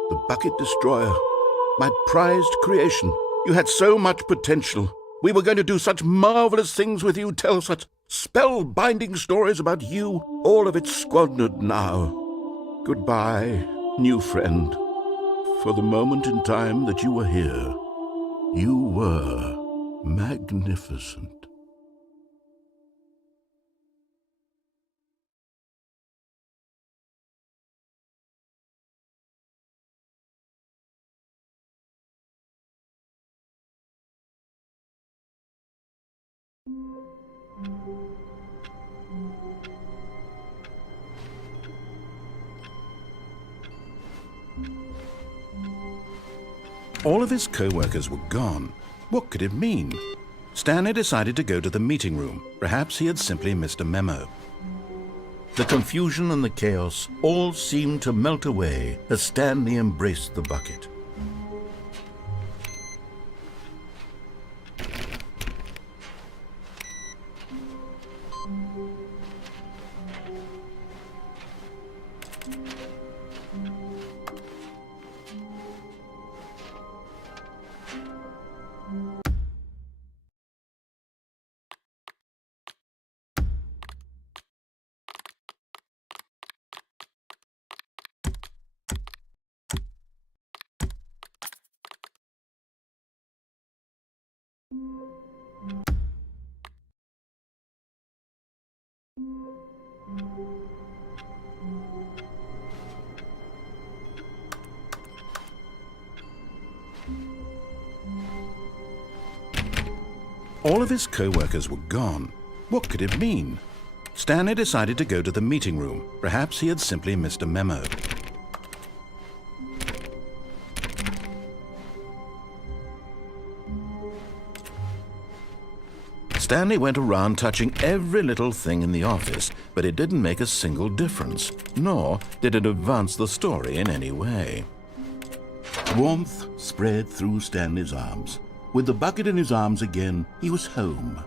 The bucket destroyer, my prized creation. You had so much potential. We were going to do such marvelous things with you, tell such spellbinding stories about you. All of it squandered now. Goodbye, new friend. For the moment in time that you were here, you were magnificent. All of his co-workers were gone. What could it mean? Stanley decided to go to the meeting room. Perhaps he had simply missed a memo. The confusion and the chaos all seemed to melt away as Stanley embraced the bucket. All of his co-workers were gone. What could it mean? Stanley decided to go to the meeting room. Perhaps he had simply missed a memo. Stanley went around touching every little thing in the office, but it didn't make a single difference, nor did it advance the story in any way. Warmth spread through Stanley's arms. With the bucket in his arms again, he was home.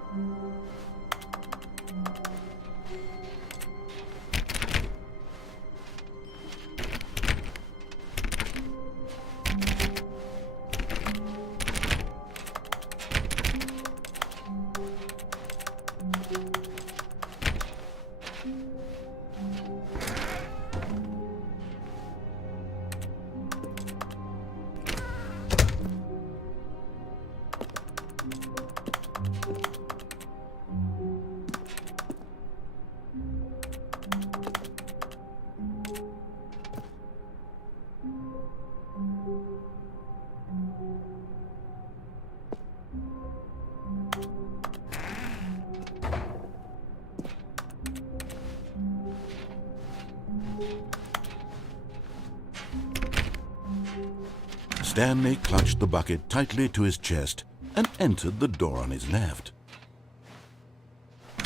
Stanley clutched the bucket tightly to his chest and entered the door on his left.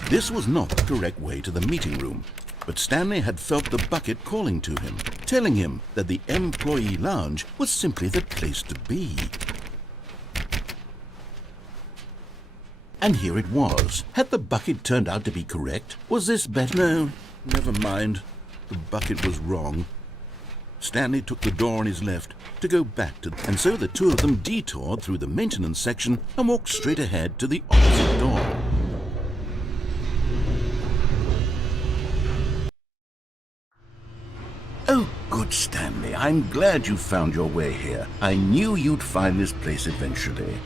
This was not the correct way to the meeting room, but Stanley had felt the bucket calling to him, telling him that the employee lounge was simply the place to be. And here it was. Had the bucket turned out to be correct? Was this better? No, never mind. The bucket was wrong. Stanley took the door on his left to go back to, and so the two of them detoured through the maintenance section and walked straight ahead to the opposite door. Oh, good Stanley. I'm glad you found your way here. I knew you'd find this place eventually.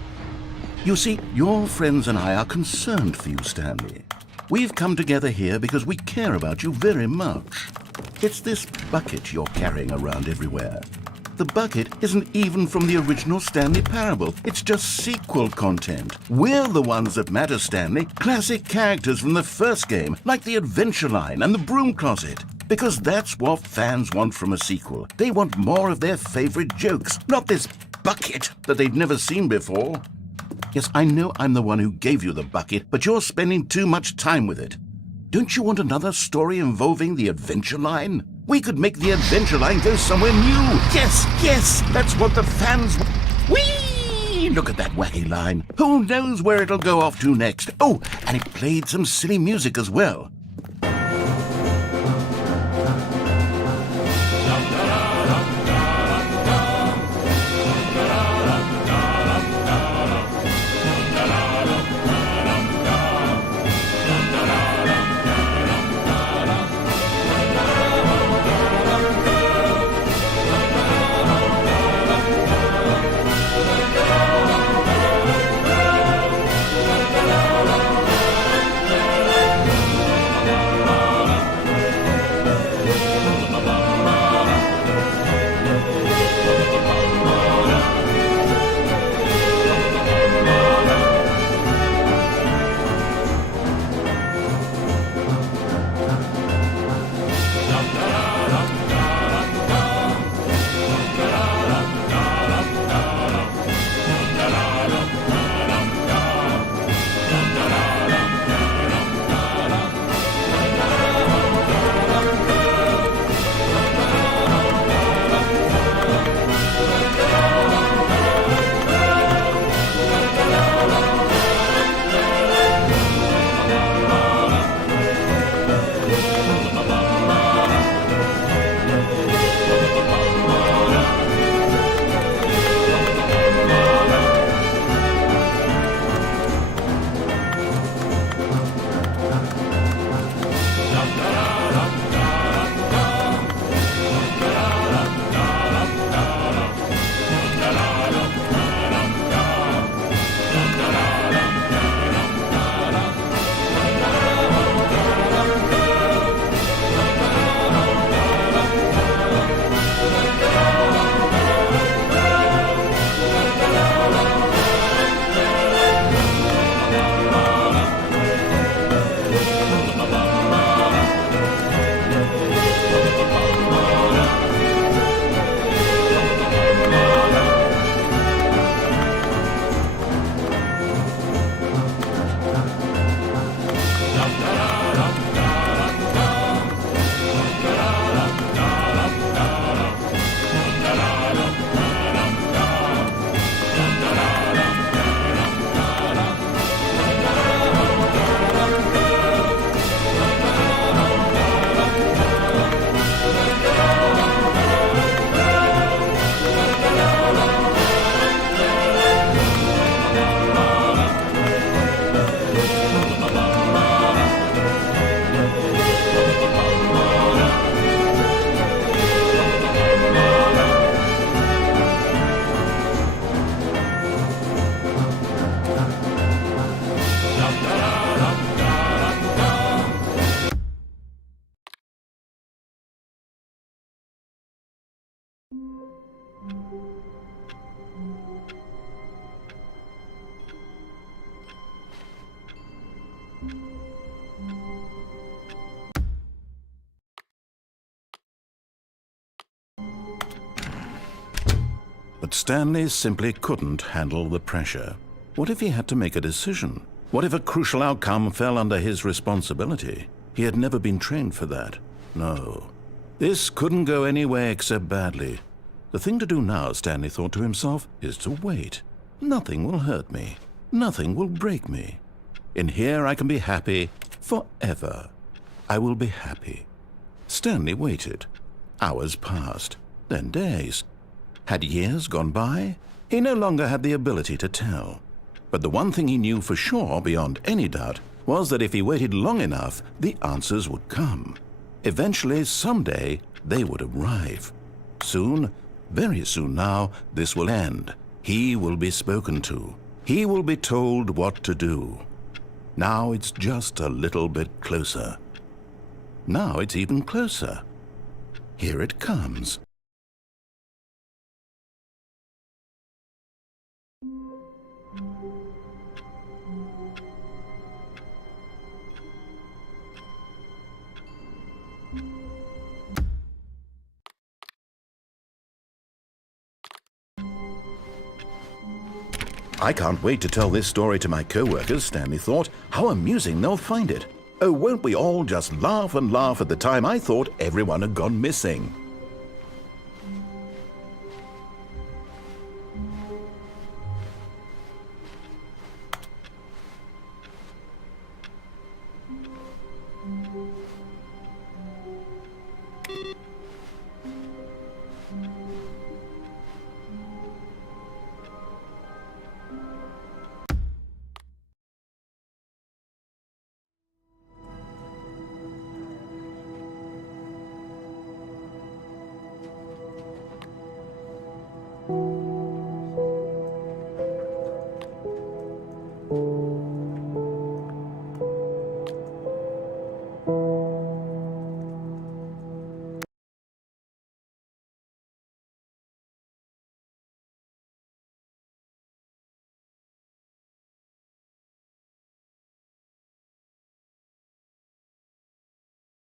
You see, your friends and I are concerned for you, Stanley. We've come together here because we care about you very much. It's this bucket you're carrying around everywhere. The bucket isn't even from the original Stanley Parable. It's just sequel content. We're the ones that matter, Stanley. Classic characters from the first game, like the Adventure Line and the Broom Closet. Because that's what fans want from a sequel. They want more of their favorite jokes, not this bucket that they've never seen before. Yes, I know I'm the one who gave you the bucket, but you're spending too much time with it. Don't you want another story involving the adventure line? We could make the adventure line go somewhere new. Yes, that's what the fans want. Whee! Look at that wacky line. Who knows where it'll go off to next? Oh, and it played some silly music as well. But Stanley simply couldn't handle the pressure. What if he had to make a decision? What if a crucial outcome fell under his responsibility? He had never been trained for that. No. This couldn't go any way except badly. The thing to do now, Stanley thought to himself, is to wait. Nothing will hurt me. Nothing will break me. In here I can be happy forever. I will be happy. Stanley waited. Hours passed, then days. Had years gone by? He no longer had the ability to tell. But the one thing he knew for sure, beyond any doubt, was that if he waited long enough, the answers would come. Eventually, someday, they would arrive. Soon, very soon now, this will end. He will be spoken to. He will be told what to do. Now it's just a little bit closer. Now it's even closer. Here it comes. I can't wait to tell this story to my co-workers, Stanley thought. How amusing they'll find it. Oh, won't we all just laugh and laugh at the time I thought everyone had gone missing.